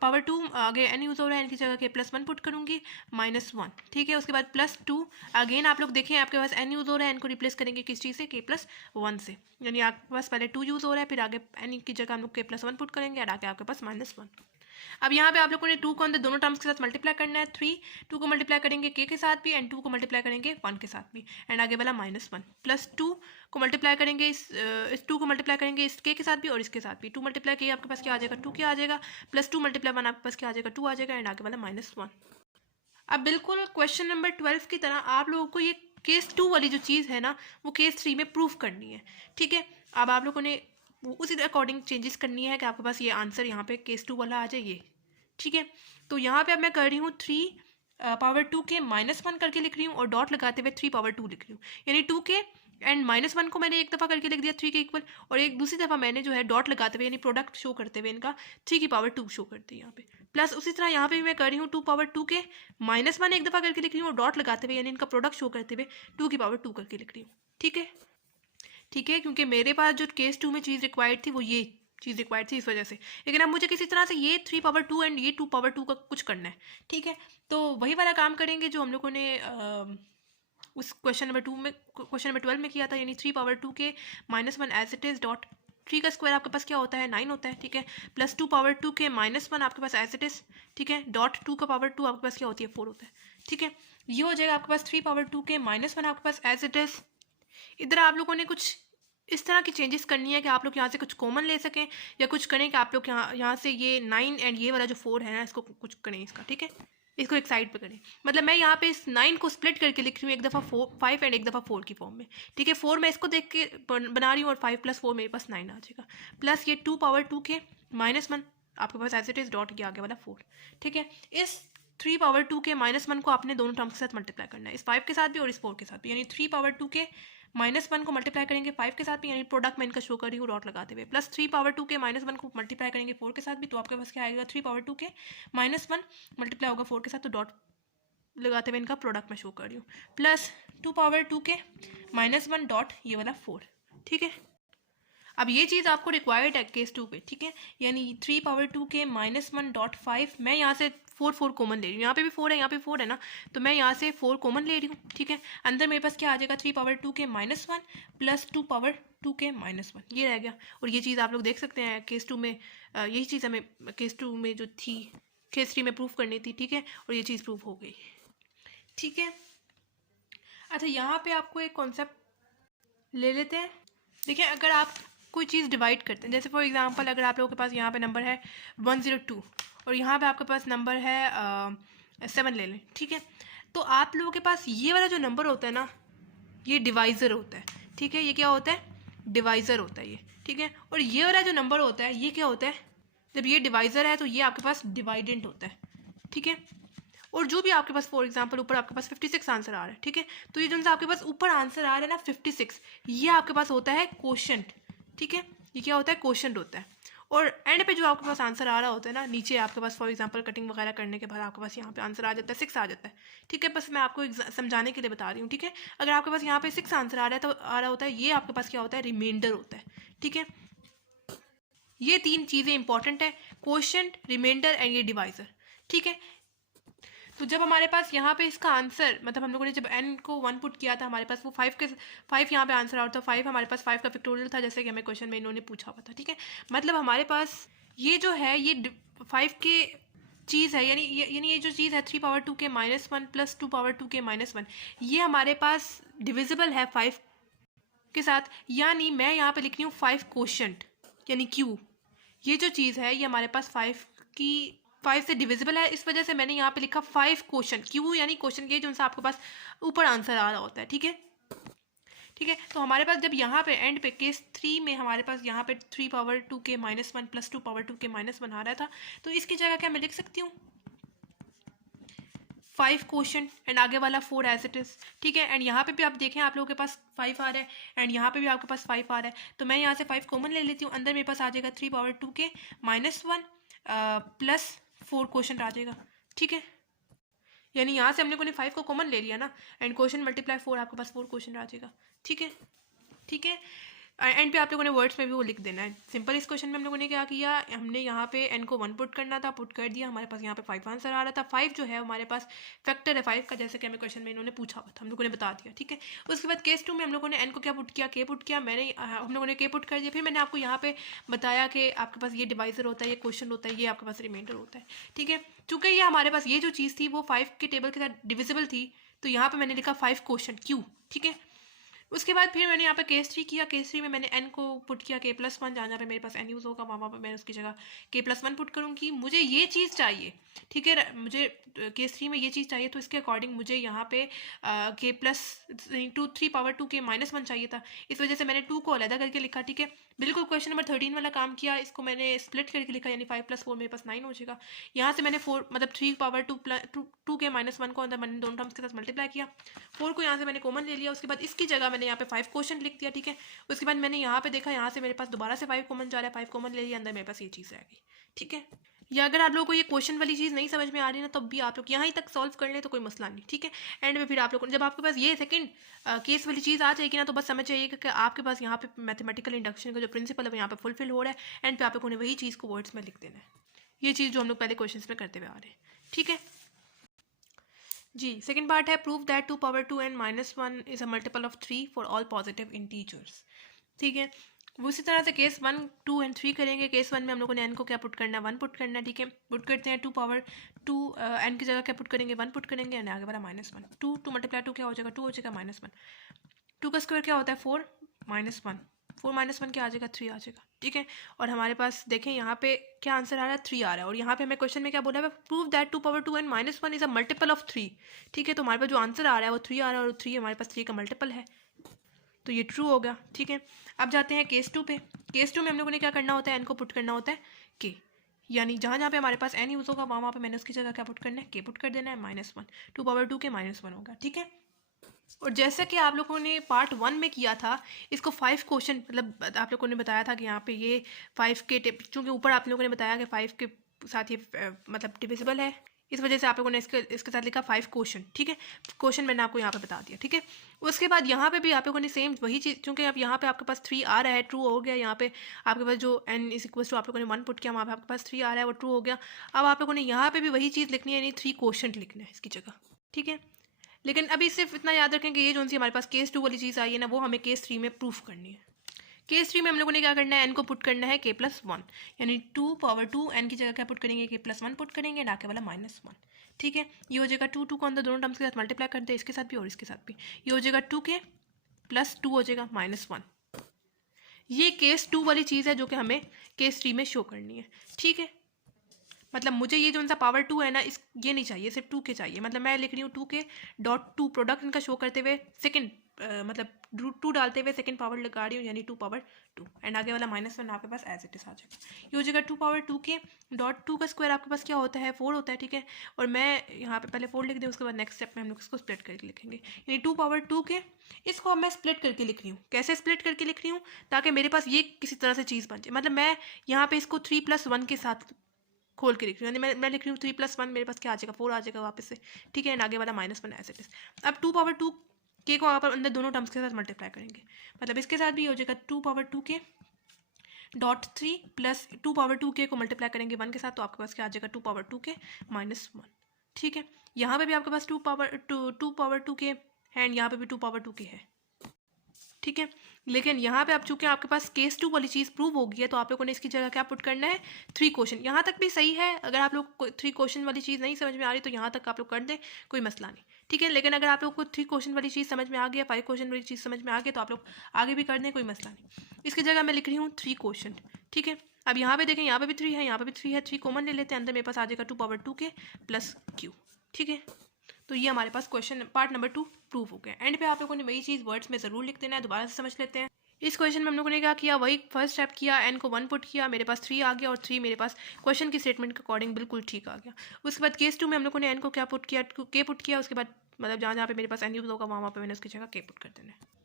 पावर 2 आगे n यूज हो रहा है, n की जगह k+1 पुट करूँगी, -1। ठीक है, उसके बाद +2 अगेन आप लोग देखें आपके पास n यूज हो रहा है, n को रिप्लेस करेंगे किस चीज़ से, k+1 से। यानी आपके पास पहले 2 यूज हो रहा है, फिर आगे n की जगह हम लोग k+1 पुट करेंगे और आगे आपके पास -1। अब यहाँ पे आप लोगों ने 2 को अंदर दोनों टर्म्स के साथ मल्टीप्लाई करना है। 3 2 को मल्टीप्लाई करेंगे k के साथ भी, एंड 2 को मल्टीप्लाई करेंगे 1 के साथ भी, एंड आगे वाला -1 प्लस 2 को मल्टीप्लाई करेंगे इस 2 को मल्टीप्लाई करेंगे इस k के साथ भी और इसके साथ भी। 2 मल्टीप्लाई k आपके पास क्या आ जाएगा, 2 क्या आ जाएगा, प्लस 2 मल्टीप्लाई 1 आपके पास क्या आ जाएगा, 2 आ जाएगा, एंड आगे वाला -1। अब बिल्कुल क्वेश्चन नंबर 12 की तरह आप लोगों को ये केस 2 वाली जो चीज़ है ना वो केस 3 में प्रूफ करनी है। ठीक है, अब आप लोगों ने उसी अकॉर्डिंग चेंजेस करनी है कि आपके पास ये आंसर यहाँ पे केस 2 वाला आ जाए ये। ठीक है, तो यहाँ पे अब मैं कर रही हूँ 3 पावर 2 के -1 करके लिख रही हूँ और डॉट लगाते हुए 3 पावर 2 लिख रही हूँ। यानी 2 के एंड -1 को मैंने एक दफ़ा करके लिख दिया 3 के इक्वल, और एक दूसरी दफ़ा मैंने जो है डॉट लगाते हुए यानी प्रोडक्ट शो करते हुए इनका 3 की पावर 2 शो करते हैं यहाँ पे। प्लस उसी तरह यहाँ पे भी मैं कर रही हूँ 2 पावर 2 के -1 एक दफ़ा करके लिख रही हूँ और डॉट लगाते हुए यानी इनका प्रोडक्ट शो करते हुए 2 की पावर 2 करके लिख रही हूँ। ठीक है, ठीक है, क्योंकि मेरे पास जो केस 2 में चीज़ रिक्वायर्ड थी वो ये चीज़ रिक्वायर्ड थी इस वजह से। लेकिन अब मुझे किसी तरह से ये 3 पावर 2 एंड ये 2 पावर 2 का कुछ करना है। ठीक है, तो वही वाला काम करेंगे जो हम लोगों ने उस क्वेश्चन नंबर 12 में किया था। यानी 3 पावर 2 के -1 एज इट इज़ डॉट 3 का स्क्वायर आपके पास क्या होता है, 9 होता है। ठीक है, प्लस 2 पावर 2 के -1 आपके पास एज इट इज़, ठीक है, डॉट 2 का पावर 2 आपके पास क्या होती है, 4 होता है। ठीक है, ये हो जाएगा आपके पास 3 पावर 2 के -1 आपके पास एज इट इज़। इधर आप लोगों ने कुछ इस तरह की चेंजेस करनी है कि आप लोग यहाँ से कुछ कॉमन ले सकें, या कुछ करें कि आप लोग यहाँ से ये 9 एंड ये वाला जो 4 है ना इसको कुछ करें इसका। ठीक है, इसको एक साइड पे करें। मतलब मैं यहाँ पे इस 9 को स्प्लिट करके लिख रही हूँ, एक दफ़ा 5 एंड एक दफ़ा 4 की फॉर्म में। ठीक है, 4 मैं इसको देख के बना रही हूँ और 5 + 4 मेरे पास 9 आ जाएगा। प्लस ये 2 पावर 2 के -1 आपके पास एज इट इज़ डॉट के आगे वाला 4। ठीक है, इस 3 पावर 2 के -1 को आपने दोनों टर्म्स के साथ मल्टीप्लाई करना है, इस 5 के साथ भी और इस 4 के साथ भी। यानी 3 पावर 2 के -1 को मल्टीप्लाई करेंगे 5 के साथ भी, यानी प्रोडक्ट में इनका शो कर रही हूँ डॉट लगाते हुए, प्लस 3 पावर 2 के -1 को मल्टीप्लाई करेंगे 4 के साथ भी, तो आपके पास क्या आएगा, 3 पावर 2 के -1 मल्टीप्लाई होगा 4 के साथ, तो डॉट लगाते हुए इनका प्रोडक्ट में शो कर रही हूँ, प्लस 2 पावर 2 के -1 डॉट ये वाला 4। ठीक है, अब ये चीज़ आपको रिक्वायर्ड है केस 2 पे। ठीक है, यानी 3 पावर 2 के -1 डॉट 5, मैं यहाँ से 4 कॉमन ले रही हूँ, यहाँ पे भी 4 है, यहाँ पे 4 है ना, तो मैं यहाँ से 4 कॉमन ले रही हूँ। ठीक है, अंदर मेरे पास क्या आ जाएगा, 3 पावर 2 के -1 प्लस 2 पावर 2 के -1, ये रह गया। और ये चीज़ आप लोग देख सकते हैं केस 2 में यही चीज़ हमें केस 2 में जो थी केस 3 में प्रूफ करनी थी। ठीक है, और ये चीज़ प्रूफ हो गई। ठीक है, अच्छा यहाँ पे आपको एक कॉन्सेप्ट ले लेते हैं। देखिए, अगर आप कोई चीज़ डिवाइड करते हैं, जैसे फॉर एग्जांपल अगर आप लोगों के पास यहाँ पे नंबर है 102 और यहाँ पे आपके पास नंबर है 7 ले लें, ठीक है। तो आप लोगों के पास ये वाला जो नंबर होता है ना, ये डिवाइज़र होता है, ठीक है। ये क्या होता है? डिवाइज़र होता है ये, ठीक है। और ये वाला जो नंबर होता है ये क्या होता है? जब ये डिवाइज़र है तो ये आपके पास डिवाइडेंट होता है, ठीक है। और जो भी आपके पास फॉर एग्जांपल ऊपर आपके पास 56 आंसर आ रहा है, ठीक है, तो ये जो सा आपके पास ऊपर आंसर आ रहा है ना 56, ये आपके पास होता है क्वोशंट, ठीक है। ये क्या होता है? क्वोशंट होता है। और एंड पे जो आपके पास आंसर आ रहा होता है ना, नीचे आपके पास फॉर एग्जांपल कटिंग वगैरह करने के बाद आपके पास यहाँ पे आंसर आ जाता है 6 आ जाता है, ठीक है। बस मैं आपको समझाने के लिए बता रही हूँ, ठीक है। अगर आपके पास यहाँ पे 6 आंसर आ रहा है तो आ रहा होता है, ये आपके पास क्या होता है? रिमाइंडर होता है, ठीक है। ये 3 चीज़ें इंपॉर्टेंट है, क्वोशंट, रिमाइंडर एंड ये डिवाइजर, ठीक है। तो जब हमारे पास यहाँ पे इसका आंसर, मतलब हम लोगों ने जब n को 1 पुट किया था, हमारे पास वो 5 यहाँ पे आंसर आ रहा था, 5 हमारे पास 5 का फैक्टोरियल था, जैसे कि हमें क्वेश्चन में इन्होंने पूछा हुआ था, ठीक है। मतलब हमारे पास ये जो है ये 5 के चीज़ है, यानी ये जो चीज़ है 3 पावर 2 के -1 प्लस 2 पावर 2 के -1, ये हमारे पास डिविजिबल है 5 के साथ, यानी मैं यहाँ पे लिख रही हूँ 5 क्वोशंट यानी Q। ये जो चीज़ है ये हमारे पास 5 से डिविजिबल है, इस वजह से मैंने यहाँ पे लिखा 5 क्वोशंट, Q यानी क्वोशंट, ये जो सा आपके पास ऊपर आंसर आ रहा होता है, ठीक है, ठीक है। तो हमारे पास जब यहाँ पे एंड पे केस 3 में हमारे पास यहाँ पे 3 पावर 2 के -1 प्लस 2 पावर 2 के -1 आ रहा था, तो इसकी जगह क्या मैं लिख सकती हूँ 5 क्वोशंट एंड आगे वाला 4 एज इट इज़, ठीक है। एंड यहाँ पे भी आप देखें आप लोगों के पास 5 आ रहा है एंड यहाँ पे भी आपके पास 5 आ रहा है, तो मैं यहाँ से 5 कॉमन ले लेती हूँ, अंदर मेरे पास आ जाएगा 3 पावर 2 के -1 प्लस 4 क्वोशंट आ जाएगा, ठीक है। यानी यहाँ से हम लोगों ने 5 को कॉमन ले लिया ना, एंड क्वोशंट मल्टीप्लाई 4, आपके पास 4 क्वोशंट आ जाएगा, ठीक है, ठीक है। एंड पे आप लोगों ने वर्ड्स में भी वो लिख देना है। सिंपल इस क्वेश्चन में हम लोगों ने क्या किया, हमने यहाँ पे n को 1 पुट करना था, पुट कर दिया, हमारे पास यहाँ पे 5 आंसर आ रहा था। 5 जो है हमारे पास फैक्टर है 5 का, जैसे कि हमें क्वेश्चन में इन्होंने पूछा हुआ था, हम लोगों ने बता दिया, ठीक है। उसके बाद केस 2 में हम लोगों ने n को क्या पुट किया, k पुट किया, हम लोगों ने k पुट कर दिया। फिर मैंने आपको यहाँ पे बताया कि आपके पास ये डिवाइजर होता है, ये क्वेश्चन होता है, ये आपके पास रिमाइंडर होता है, ठीक है। चूँकि ये हमारे पास ये जो चीज़ थी वो 5 के टेबल के साथ डिविजिबल थी, तो यहाँ पर मैंने लिखा 5 क्वेश्चन Q, ठीक है। उसके बाद फिर मैंने यहाँ पे केस 3 किया, केस 3 में मैंने n को पुट किया k+1, जहाँ पे मेरे पास n यूज़ होगा वहाँ पर मैं उसकी जगह k+1 पुट करूँगी। मुझे ये चीज़ चाहिए, ठीक है, मुझे केस 3 में ये चीज़ चाहिए, तो इसके अकॉर्डिंग मुझे यहाँ पे k+2 3 पावर 2 के -1 चाहिए था, इस वजह से मैंने 2 को अलग करके लिखा, ठीक है। बिल्कुल क्वेश्चन नंबर 13 वाला काम किया, इसको मैंने स्प्लिट करके लिखा, यानी 5 + 4 मेरे पास 9 हो जाएगा। यहाँ से मैंने 4 मतलब 3 पावर 2 के -1 को अंदर मैंने दोनों टर्म्स के साथ मल्टीप्लाई किया, 4 को यहाँ से मैंने कॉमन ले लिया। उसके बाद इसकी जगह मैंने यहाँ पे 5 क्वेश्चन लिख दिया, ठीक है। उसके बाद मैंने यहाँ पे देखा, यहाँ से मेरे पास दोबारा से 5 कॉमन जा रहा है, 5 कॉमन ले लिया, अंदर मेरे पास ये चीज़ रह गई, ठीक है। या अगर आप लोगों को ये क्वेश्चन वाली चीज़ नहीं समझ में आ रही ना, तब भी आप लोग यहाँ तक सॉल्व कर लें तो कोई मसला नहीं, ठीक है। एंड में फिर आप लोग जब आपके पास ये सेकंड केस वाली चीज़ आ जाएगी ना, तो बस समझ जाइए कि आपके पास यहाँ पे मैथमेटिकल इंडक्शन का जो प्रिंसिपल है वो यहाँ पे फुलफिल हो रहा है, एंड पे आप लोगों ने वही चीज़ को वर्ड्स में लिख देना है, ये चीज़ जो हम लोग पहले क्वेश्चन में करते हुए आ रहे हैं, ठीक है जी। सेकंड पार्ट है, prove that 2 power 2 and -1 is a multiple of 3 for all positive integers, ठीक है। वो इसी तरह से केस 1 2 एंड 3 करेंगे। केस 1 में हम लोगों ने n को क्या पुट करना है, 1 पुट करना है, ठीक है। पुट करते हैं 2 पावर 2 n की जगह क्या पुट करेंगे, 1 पुट करेंगे, एंड आगे वाला -1, 2 मल्टीप्लाई 2 क्या हो जाएगा, 2 हो जाएगा -1, 2 का स्क्वायर क्या होता है 4 -1, 4 -1 क्या आ जाएगा 3 आ जाएगा, ठीक है। और हमारे पास देखें यहाँ पे क्या आंसर आ रहा है 3 आ रहा है, और यहाँ पे हमें क्वेश्चन में क्या बोला है, prove that 2 power 2 and -1 is a multiple of 3, ठीक है। तो हमारे पास जो आंसर आ रहा है वो 3 आ रहा है, और 3 हमारे पास 3 का मल्टीपल है, तो ये ट्रू हो गया, ठीक है। अब जाते हैं केस 2 पे। केस 2 में हम लोगों ने क्या करना होता है, n को पुट करना होता है k, यानी जहाँ जहाँ पे हमारे पास n यूज़ होगा वहाँ पे मैंने उसकी जगह क्या पुट करना है, k पुट कर देना है, -1 2 पावर 2 के -1 होगा, ठीक है। और जैसा कि आप लोगों ने पार्ट 1 में किया था, इसको 5 क्वेश्चन, मतलब आप लोगों ने बताया था कि यहाँ पे ये 5 के टिप, चूँकि ऊपर आप लोगों ने बताया कि 5 के साथ ये मतलब डिविजिबल है, इस वजह से आप लोगों ने इसके साथ लिखा 5 क्वेश्चन, ठीक है। क्वेश्चन मैंने आपको यहाँ पे बता दिया, ठीक है। उसके बाद यहाँ पे भी आप लोगों ने सेम वही चीज़, क्योंकि अब यहाँ पे आपके पास 3 आ रहा है, ट्रू हो गया। यहाँ पे आपके पास जो n इज इक्वल टू आप लोगों ने 1 पुट किया, वहाँ पे आपके पास 3 आ रहा है, वो ट्रू हो गया। अब आप लोगों ने यहाँ पे भी वही चीज़ लिखनी है, यानी 3 क्वेश्चन लिखना है इसकी जगह, ठीक है। लेकिन अभी सिर्फ इतना याद रखें कि ये जो सी हमारे पास केस 2 वाली चीज़ आई है ना, वो हमें केस 3 में प्रूफ करनी है। केस 3 में हम लोगों ने क्या करना है, n को पुट करना है k+1, यानी 2 पावर 2 n की जगह क्या पुट करेंगे, k+1 पुट करेंगे, ना के वाला -1, ठीक है। ये हो जाएगा 2 को अंदर दोनों टर्म्स के साथ मल्टीप्लाई कर दे, इसके साथ भी और इसके साथ भी, ये हो जाएगा 2k + 2 हो जाएगा -1, ये केस 2 वाली चीज़ है जो कि हमें केस 3 में शो करनी है, ठीक है। मतलब मुझे ये जो उनका पावर 2 है ना, इस ये नहीं चाहिए, सिर्फ 2 के चाहिए। मतलब मैं लिख रही हूँ 2 के डॉट 2 प्रोडक्ट इनका शो करते हुए सेकंड मतलब 2 डालते हुए सेकंड पावर लगा रही हूँ, यानी 2 पावर 2 एंड आगे वाला -1 आपके पास एज इट इज आ जाएगा। ये हो जाएगा 2 पावर 2 के डॉट 2 का स्क्वायर आपके पास क्या होता है 4 होता है, ठीक है। और मैं यहाँ पे पहले 4 लिख दूँ, उसके बाद नेक्स्ट स्टेप में हम लोग इसको स्प्लिट करके लिखेंगे, यानी 2 पावर 2 के इसको अब मैं स्प्लिट करके लिख रही हूँ। कैसे स्प्लिट करके लिख रही हूँ, ताकि मेरे पास ये किसी तरह से चीज़ बन जाए। मतलब मैं यहाँ पे इसको 3+1 के साथ खोल के लिख रही हूँ, यानी मैं लिख रही हूँ 3+1, मेरे पास क्या आ जाएगा 4 आ जाएगा वापस से, ठीक है। एंड आगे वाला -1 एज इट इज। अब 2 पावर 2 के को आप अंदर दोनों टर्म्स के साथ मल्टीप्लाई करेंगे, मतलब इसके साथ भी हो जाएगा 2 पावर 2 के डॉट 3 प्लस 2 पावर 2 के को मल्टीप्लाई करेंगे 1 के साथ, तो आपके पास क्या आ जाएगा 2 पावर 2 के -1, ठीक है। यहाँ पे भी आपके पास 2 पावर 2 के है एंड यहाँ पे भी 2 पावर 2 के है, ठीक है। लेकिन यहाँ पे अब चूंकि आपके पास केस 2 वाली चीज़ प्रूव हो गई है, तो आप लोगों ने इसकी जगह क्या पुट करना है 3 क्वेश्चन। यहाँ तक भी सही है, अगर आप लोग को 3 क्वेश्चन वाली चीज़ नहीं समझ में आ रही तो यहाँ तक आप लोग कर दें, कोई मसला नहीं, ठीक है। लेकिन अगर आप लोग को 3 क्वेश्चन वाली चीज़ समझ में आ गया, 5 क्वेश्चन वाली चीज़ समझ में आ गई, तो आप लोग आगे भी कर दें, कोई मसला नहीं। इसकी जगह मैं लिख रही हूँ 3 क्वेश्चन, ठीक है। अब यहाँ पे देखें, यहाँ पे भी 3 है, यहाँ पे भी 3 है, 3 कॉमन ले लेते हैं, अंदर मेरे पास आ जाएगा 2 पावर 2 के प्लस क्यू, ठीक है। तो ये हमारे पास क्वेश्चन पार्ट नंबर 2 प्रूव हो गया। एंड पे आप लोगों ने वही चीज़ वर्ड्स में ज़रूर लिख देना है। दोबारा से समझ लेते हैं। इस क्वेश्चन में हम लोगों ने क्या किया, वही फर्स्ट स्टेप किया, एन को 1 पुट किया, मेरे पास 3 आ गया, और 3 मेरे पास क्वेश्चन की स्टेटमेंट के अकॉर्डिंग बिल्कुल ठीक आ गया। उसके बाद केस 2 में हम लोगों ने एन को क्या पुट किया, के पुट किया। उसके बाद मतलब जहाँ जहाँ पे मेरे पास एन यूज होगा वहाँ पे मैंने उसकी जगह के पुट कर देना है।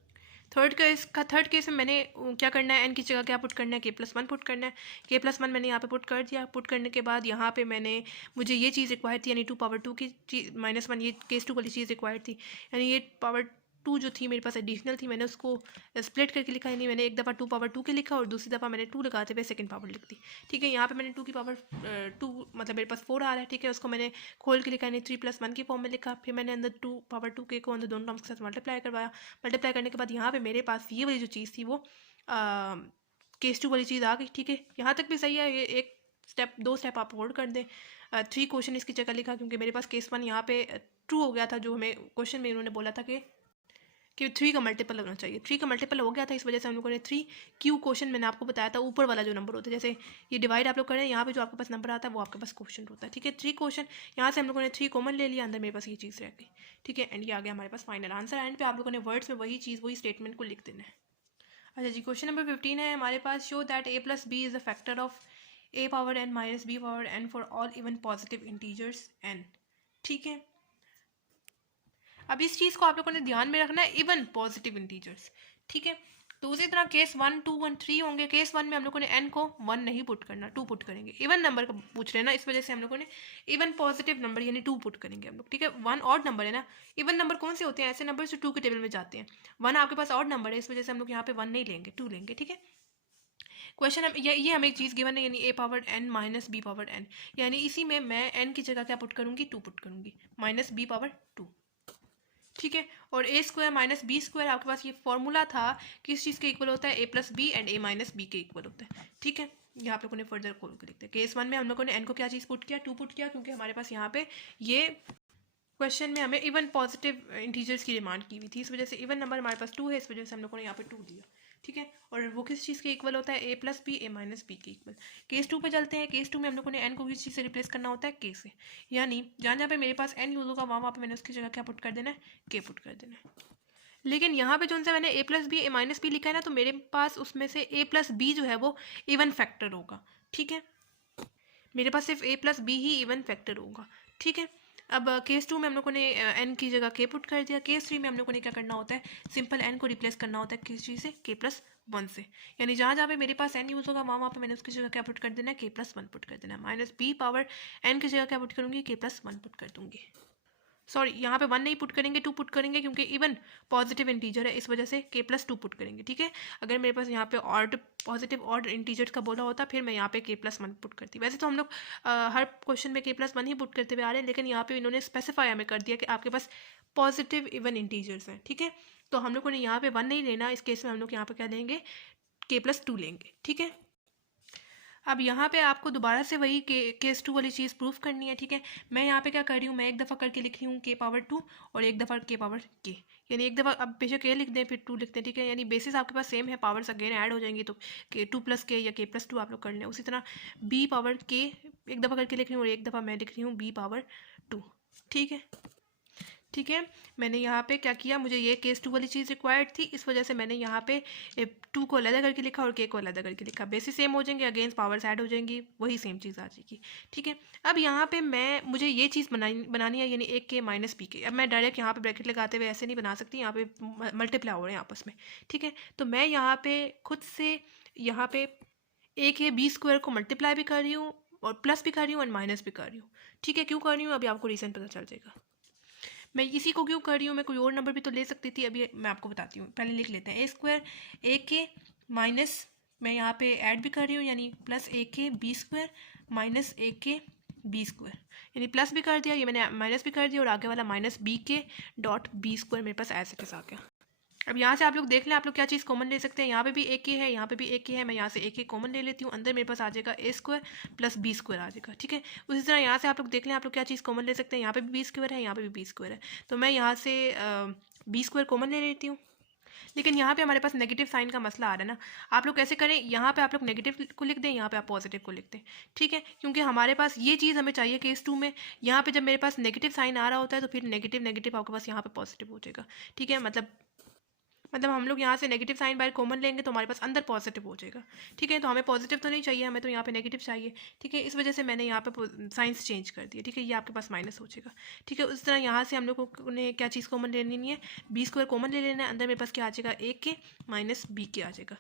थर्ड केस में मैंने क्या करना है, एन की जगह क्या पुट करना है, के+1 पुट करना है। के+1 मैंने यहाँ पे पुट कर दिया। पुट करने के बाद यहाँ पे मुझे ये चीज़ रिक्वायर्ड थी, यानी 2 पावर 2 की -1, ये केस 2 वाली चीज़ रिक्वायर्ड थी, यानी ये पावर 2 जो थी मेरे पास एडिशनल थी, मैंने उसको स्प्लिट करके लिखा, यानी मैंने एक दफ़ा 2 पावर 2 के लिखा और दूसरी दफ़ा मैंने 2 लगाते हुए सेकंड पावर लिख दी, ठीक है। यहाँ पे मैंने 2 की पावर 2 मतलब मेरे पास 4 आ रहा है, ठीक है। उसको मैंने खोल के लिखा, यानी 3+1 की फॉर्म में लिखा। फिर मैंने अंदर 2 पावर 2 के को अंदर दोनों टर्म्स के साथ मल्टीप्लाई करवाया। मल्टीप्लाई करने के बाद यहाँ पे मेरे पास ये वाली जो चीज़ थी वो केस 2 वाली चीज़ आ गई, ठीक है। यहाँ तक भी सही है। ये एक स्टेप 2 स्टेप आप होल्ड कर दें। 3 क्वेश्चन इसकी जगह लिखा, क्योंकि मेरे पास केस 1 यहाँ पे ट्रू हो गया था, जो हमें क्वेश्चन में उन्होंने बोला था कि 3 का मल्टीपल होना चाहिए। 3 का मल्टीपल हो गया था, इस वजह से हम लोगों ने 3 क्यू क्वेश्चन मैंने आपको बताया था, ऊपर वाला जो नंबर होता है, जैसे ये डिवाइड आप लोग करें, यहाँ पे जो आपके पास नंबर आता है वो आपके पास क्वेश्चन होता है, ठीक है। 3 क्वेश्चन यहाँ से हम लोगों ने 3 कॉमन ले लिया, अंदर मेरे पास ये चीज़ रह गई, ठीक है। एंड ये आ गया हमारे पास फाइनल आंसर। एंड पे आप लोगों ने वर्ड्स में वही चीज़, वही स्टेटमेंट को लिख देना है। अच्छा जी, क्वेश्चन नंबर 15 है हमारे पास, show that a+b is a factor of a power n minus b power n for all even positive integers n, ठीक है। अब इस चीज़ को आप लोगों ने ध्यान में रखना है, इवन पॉजिटिव इंटीजर्स, ठीक है। तो उसी तरह केस 1, 2 1 3 होंगे। केस 1 में हम लोगों ने n को 1 नहीं पुट करना, 2 पुट करेंगे। इवन नंबर का पूछ रहे हैं ना, इस वजह से हम लोगों ने इवन पॉजिटिव नंबर यानी 2 पुट करेंगे हम लोग, ठीक है। 1 ऑड नंबर है ना, इवन नंबर कौन से होते हैं, ऐसे नंबर जो 2 के टेबल में जाते हैं। 1 आपके पास ऑड नंबर है, इस वजह से हम लोग यहाँ पे 1 नहीं लेंगे, 2 लेंगे, ठीक है। क्वेश्चन ये हमें एक चीज़ गिवन है, यानी a power n minus b power n, यानी इसी में मैं n की जगह क्या पुट करूँगी, 2 पुट करूँगी, माइनस b पावर 2, ठीक है। और a square minus B square आपके पास ये फॉर्मूला था, किस चीज़ के इक्वल होता है, a+b and a minus b के इक्वल होता है, ठीक है। यहाँ पे लोगों ने फर्दर खोल के लिखते हैं। केस 1 में हम लोगों ने n को क्या चीज़ पुट किया, 2 पुट किया, क्योंकि हमारे पास यहाँ पे ये क्वेश्चन में हमें इवन पॉजिटिव इंटीजर्स की डिमांड की हुई थी, इस वजह से इवन नंबर हमारे पास 2 है, इस वजह से हम लोगों ने यहाँ पे 2 दिया, ठीक है। और वो किस चीज़ के इक्वल होता है, a+b a माइनस b के इक्वल। केस 2 पे चलते हैं। केस 2 में हम लोगों ने n को किस चीज़ से रिप्लेस करना होता है, k से, यानी जहाँ जहाँ पे मेरे पास n यूज होगा वहाँ पे मैंने उसकी जगह क्या पुट कर देना है, k पुट कर देना है। लेकिन यहाँ पे जो सा मैंने a+b a माइनस b लिखा है ना, तो मेरे पास उसमें से a+b जो है वो इवन फैक्टर होगा, ठीक है। मेरे पास सिर्फ a+b ही इवन फैक्टर होगा, ठीक है। अब केस 2 में हम लोगों ने n की जगह k पुट कर दिया। केस 3 में हम लोगों ने क्या करना होता है, सिंपल n को रिप्लेस करना होता है किस चीज़ से, k+1 से, यानी जहाँ जहाँ पे मेरे पास n यूज़ होगा वहाँ पे मैंने उसकी जगह क्या पुट कर देना है, k+1 पुट कर देना है। माइनस b पावर n की जगह क्या पुट करूँगी, k+1 पुट कर दूँगी। सॉरी, यहाँ पे 1 नहीं पुट करेंगे, 2 पुट करेंगे, क्योंकि इवन पॉजिटिव इंटीजर है, इस वजह से k+2 पुट करेंगे, ठीक है। अगर मेरे पास यहाँ पे ऑड पॉजिटिव ऑड इंटीजर्स का बोला होता, फिर मैं यहाँ पे k+1 पुट करती। वैसे तो हम लोग हर क्वेश्चन में k+1 ही पुट करते हुए आ रहे हैं, लेकिन यहाँ पे इन्होंने स्पेसिफाई हमें कर दिया कि आपके पास पॉजिटिव इवन इंटीजर्स हैं, ठीक है। तो हम लोगों ने यहाँ पे 1 नहीं लेना, इस केस में हम लोग यहाँ पे क्या लेंगे, k+2 लेंगे, ठीक है। अब यहाँ पे आपको दोबारा से वही केस 2 वाली चीज़ प्रूफ करनी है, ठीक है। मैं यहाँ पे क्या कर रही हूँ, मैं एक दफ़ा करके लिख रही हूँ k पावर 2 और एक दफ़ा k पावर k, यानी एक दफ़ा अब बेशक a लिख दें फिर 2 लिखते हैं, ठीक है। यानी बेसिस आपके पास सेम है, पावर्स अगेन ऐड हो जाएंगी तो k 2 + k या k + 2 आप लोग कर लें। उसी तरह b पावर k एक दफ़ा करके लिख रही हूँ और एक दफ़ा मैं लिख रही हूँ b पावर 2, ठीक है। ठीक है, मैंने यहाँ पे क्या किया, मुझे ये केस 2 वाली चीज़ रिक्वायर्ड थी, इस वजह से मैंने यहाँ पे 2 को अलग करके लिखा और k को अलग करके लिखा। बेसिस सेम हो जाएंगे, अगेंस्ट पावर्स ऐड हो जाएंगी, वही सेम चीज़ आ जाएगी, ठीक है। अब यहाँ पे मुझे ये चीज़ बनानी है, यानी एक k माइनस बी के। अब मैं डायरेक्ट यहाँ पे ब्रैकेट लगाते हुए ऐसे नहीं बना सकती, यहाँ पे मल्टीप्लाई हो रहे हैं आपस में, ठीक है। तो मैं यहाँ पे खुद से यहाँ पे एक है बी स्क्वायर को मल्टीप्लाई भी कर रही हूँ और प्लस भी कर रही हूँ और माइनस भी कर रही हूँ, ठीक है। क्यों कर रही हूँ अभी आपको रीज़न पता चल जाएगा। मैं इसी को क्यों कर रही हूँ, मैं कोई और नंबर भी तो ले सकती थी, अभी मैं आपको बताती हूँ। पहले लिख लेते हैं a² ak माइनस, मैं यहाँ पे ऐड भी कर रही हूँ, यानी plus ak b² minus ak b², यानी प्लस भी कर दिया, ये मैंने माइनस भी कर दिया और आगे वाला माइनस bk डॉट b² मेरे पास ऐसे के साथ गया। अब यहाँ से आप लोग देख लें, आप लोग क्या चीज़ कॉमन ले सकते हैं। यहाँ पे भी एक है, यहाँ पे भी एक है, मैं यहाँ से एक कॉमन ले लेती हूँ, अंदर मेरे पास आ जाएगा a² प्लस b² आ जाएगा, ठीक है। उसी तरह यहाँ से आप लोग देख लें, आप लोग क्या चीज़ कॉमन ले सकते हैं। यहाँ पे भी b² है, यहाँ पे भी b² है, तो मैं यहाँ से b² कॉमन ले लेती हूँ। लेकिन यहाँ पे हमारे पास नेगेटिव साइन का मसला आ रहा है ना, आप लोग कैसे करें, यहाँ पे आप लोग नेगेटिव को लिख दें, यहाँ पे आप पॉजिटिव को लिख दें, ठीक है। क्योंकि हमारे पास ये चीज़ हमें चाहिए केस 2 में, यहाँ पे जब मेरे पास नेगेटिव साइन आ रहा होता है तो फिर नेगेटिव नेगेटिव आपके पास यहाँ पे पॉजिटिव हो जाएगा, ठीक है। मतलब हम लोग यहाँ से नेगेटिव साइन बाहर कॉमन लेंगे तो हमारे पास अंदर पॉजिटिव हो जाएगा, ठीक है। तो हमें पॉजिटिव तो नहीं चाहिए, हमें तो यहाँ पे नेगेटिव चाहिए, ठीक है। इस वजह से मैंने यहाँ पे साइंस चेंज कर दिया, ठीक है। ये आपके पास माइनस हो जाएगा, ठीक है। उस तरह यहाँ से हम लोग को ने क्या चीज़ कॉमन लेनी नहीं है, b² कॉमन ले लेना है, अंदर मेरे पास क्या आ जाएगा ak माइनस बी के आ जाएगा,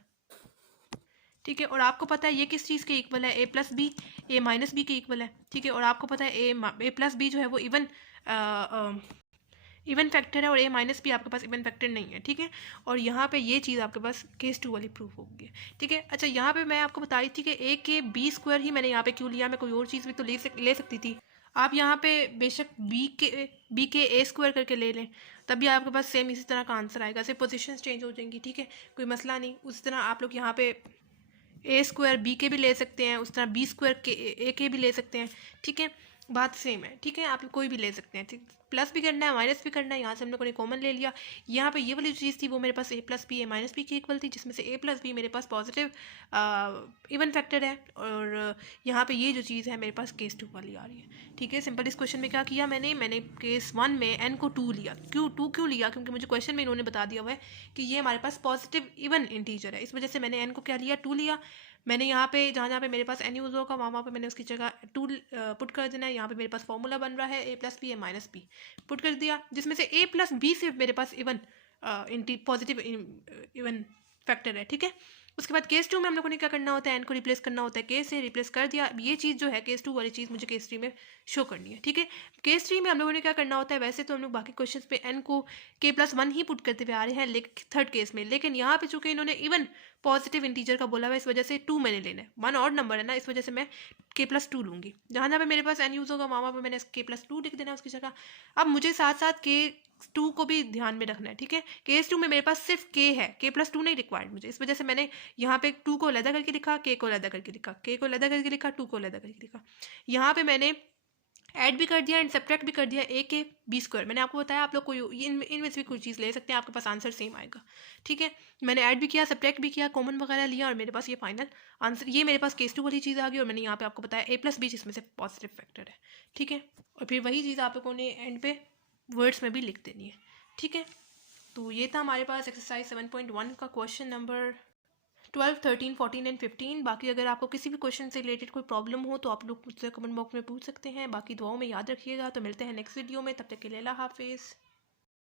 ठीक है। और आपको पता है ये किस चीज़ के इक्वल है, a plus B A minus B के इक्वल है, ठीक है। और आपको पता है ए प्लस बी जो है वो इवन फैक्टर है और a माइनस भी आपके पास इवन फैक्टर नहीं है, ठीक है। और यहाँ पे ये चीज़ आपके पास केस 2 वाली प्रूफ होगी, ठीक है। अच्छा, यहाँ पे मैं आपको बता रही थी कि a के b² ही मैंने यहाँ पे क्यों लिया, मैं कोई और चीज़ भी तो ले सकती थी। आप यहाँ पे बेशक b के a² करके ले लें, तभी आपके पास सेम इसी तरह का आंसर आएगा, सिर्फ पोजिशन चेंज हो जाएंगी, ठीक है। कोई मसला नहीं। उस तरह आप लोग यहाँ पे a² b के भी ले सकते हैं, उस तरह b² के a के भी ले सकते हैं, ठीक है। बात सेम है, ठीक है। आप कोई भी ले सकते हैं, ठीक। प्लस भी करना है, माइनस भी करना है, यहाँ से हम लोगों ने कॉमन ले लिया। यहाँ पे ये वाली चीज़ थी वो मेरे पास a plus B A minus B की इक्वल थी, जिसमें से a प्लस बी मेरे पास पॉजिटिव इवन फैक्टर है, और यहाँ पे ये जो चीज़ है मेरे पास केस 2 वाली आ रही है, ठीक है। सिंपल इस क्वेश्चन में क्या किया मैंने केस 1 में n को 2 लिया। क्यों लिया, क्योंकि मुझे क्वेश्चन में इन्होंने बता दिया हुआ है कि ये हमारे पास पॉजिटिव इवन इंटीजर है, इस वजह से मैंने n को क्या लिया, 2 लिया। मैंने यहाँ पे जहाँ पे मेरे पास n यूज़ होगा वहाँ पे मैंने उसकी जगह 2 पुट कर देना है। यहाँ पे मेरे पास फॉर्मूला बन रहा है a plus B A minus B, put कर दिया, जिसमें से a प्लस बी से मेरे पास इवन पॉजिटिव इवन फैक्टर है, ठीक है। उसके बाद केस 2 में हम लोगों ने क्या करना होता है, n को रिप्लेस करना होता है k से, रिप्लेस कर दिया। अब ये चीज़ जो है केस 2 वाली चीज़ मुझे केस 3 में शो करनी है, ठीक है। केस 3 में हम लोगों ने क्या करना होता है, वैसे तो हम लोग बाकी क्वेश्चन पे n को k+1 ही पुट करते हुए आ रहे हैं थर्ड केस में, लेकिन यहाँ पे चूंकि इन्होंने इवन पॉजिटिव इंटीजर का बोला हुआ है, इस वजह से 2 मैंने लेना है, 1 और नंबर है ना, इस वजह से मैं k+2 लूँगी। जहाँ पे मेरे पास n यूज़ होगा वहाँ पे मैंने k+2 लिख देना है उसकी जगह। अब मुझे साथ साथ k2 को भी ध्यान में रखना है, ठीक है। केस 2 में मेरे पास सिर्फ k है, k+2 नहीं रिक्वायर्ड मुझे, इस वजह से मैंने यहाँ पे 2 को अलग करके लिखा, k को अलग करके लिखा, k को अलग करके लिखा, 2 को अलग करके लिखा। यहाँ पे मैंने ऐड भी कर दिया एंड सब्ट्रैक्ट भी कर दिया a के b²। मैंने आपको बताया आप लोग कोई इनमें से भी कोई चीज़ ले सकते हैं, आपके पास आंसर सेम आएगा, ठीक है। मैंने ऐड भी किया, सब्ट्रैक्ट भी किया, कॉमन वगैरह लिया और मेरे पास ये फाइनल आंसर, ये मेरे पास केस 2 वाली चीज़ आ गई। और मैंने यहाँ पे आपको बताया a प्लस बी जिसमें से पॉजिटिव फैक्टर है, ठीक है। और फिर वही चीज़ आप लोगों ने एंड पे वर्ड्स में भी लिख देनी है, ठीक है। तो ये था हमारे पास एक्सरसाइज 7.1 का क्वेश्चन नंबर 12, 13, 14 एंड 15। बाकी अगर आपको किसी भी क्वेश्चन से रिलेटेड कोई प्रॉब्लम हो तो आप लोग मुझसे कमेंट बॉक्स में पूछ सकते हैं। बाकी दुआओं में याद रखिएगा। तो मिलते हैं नेक्स्ट वीडियो में, तब तक के लिए अल्लाह हाफिज़।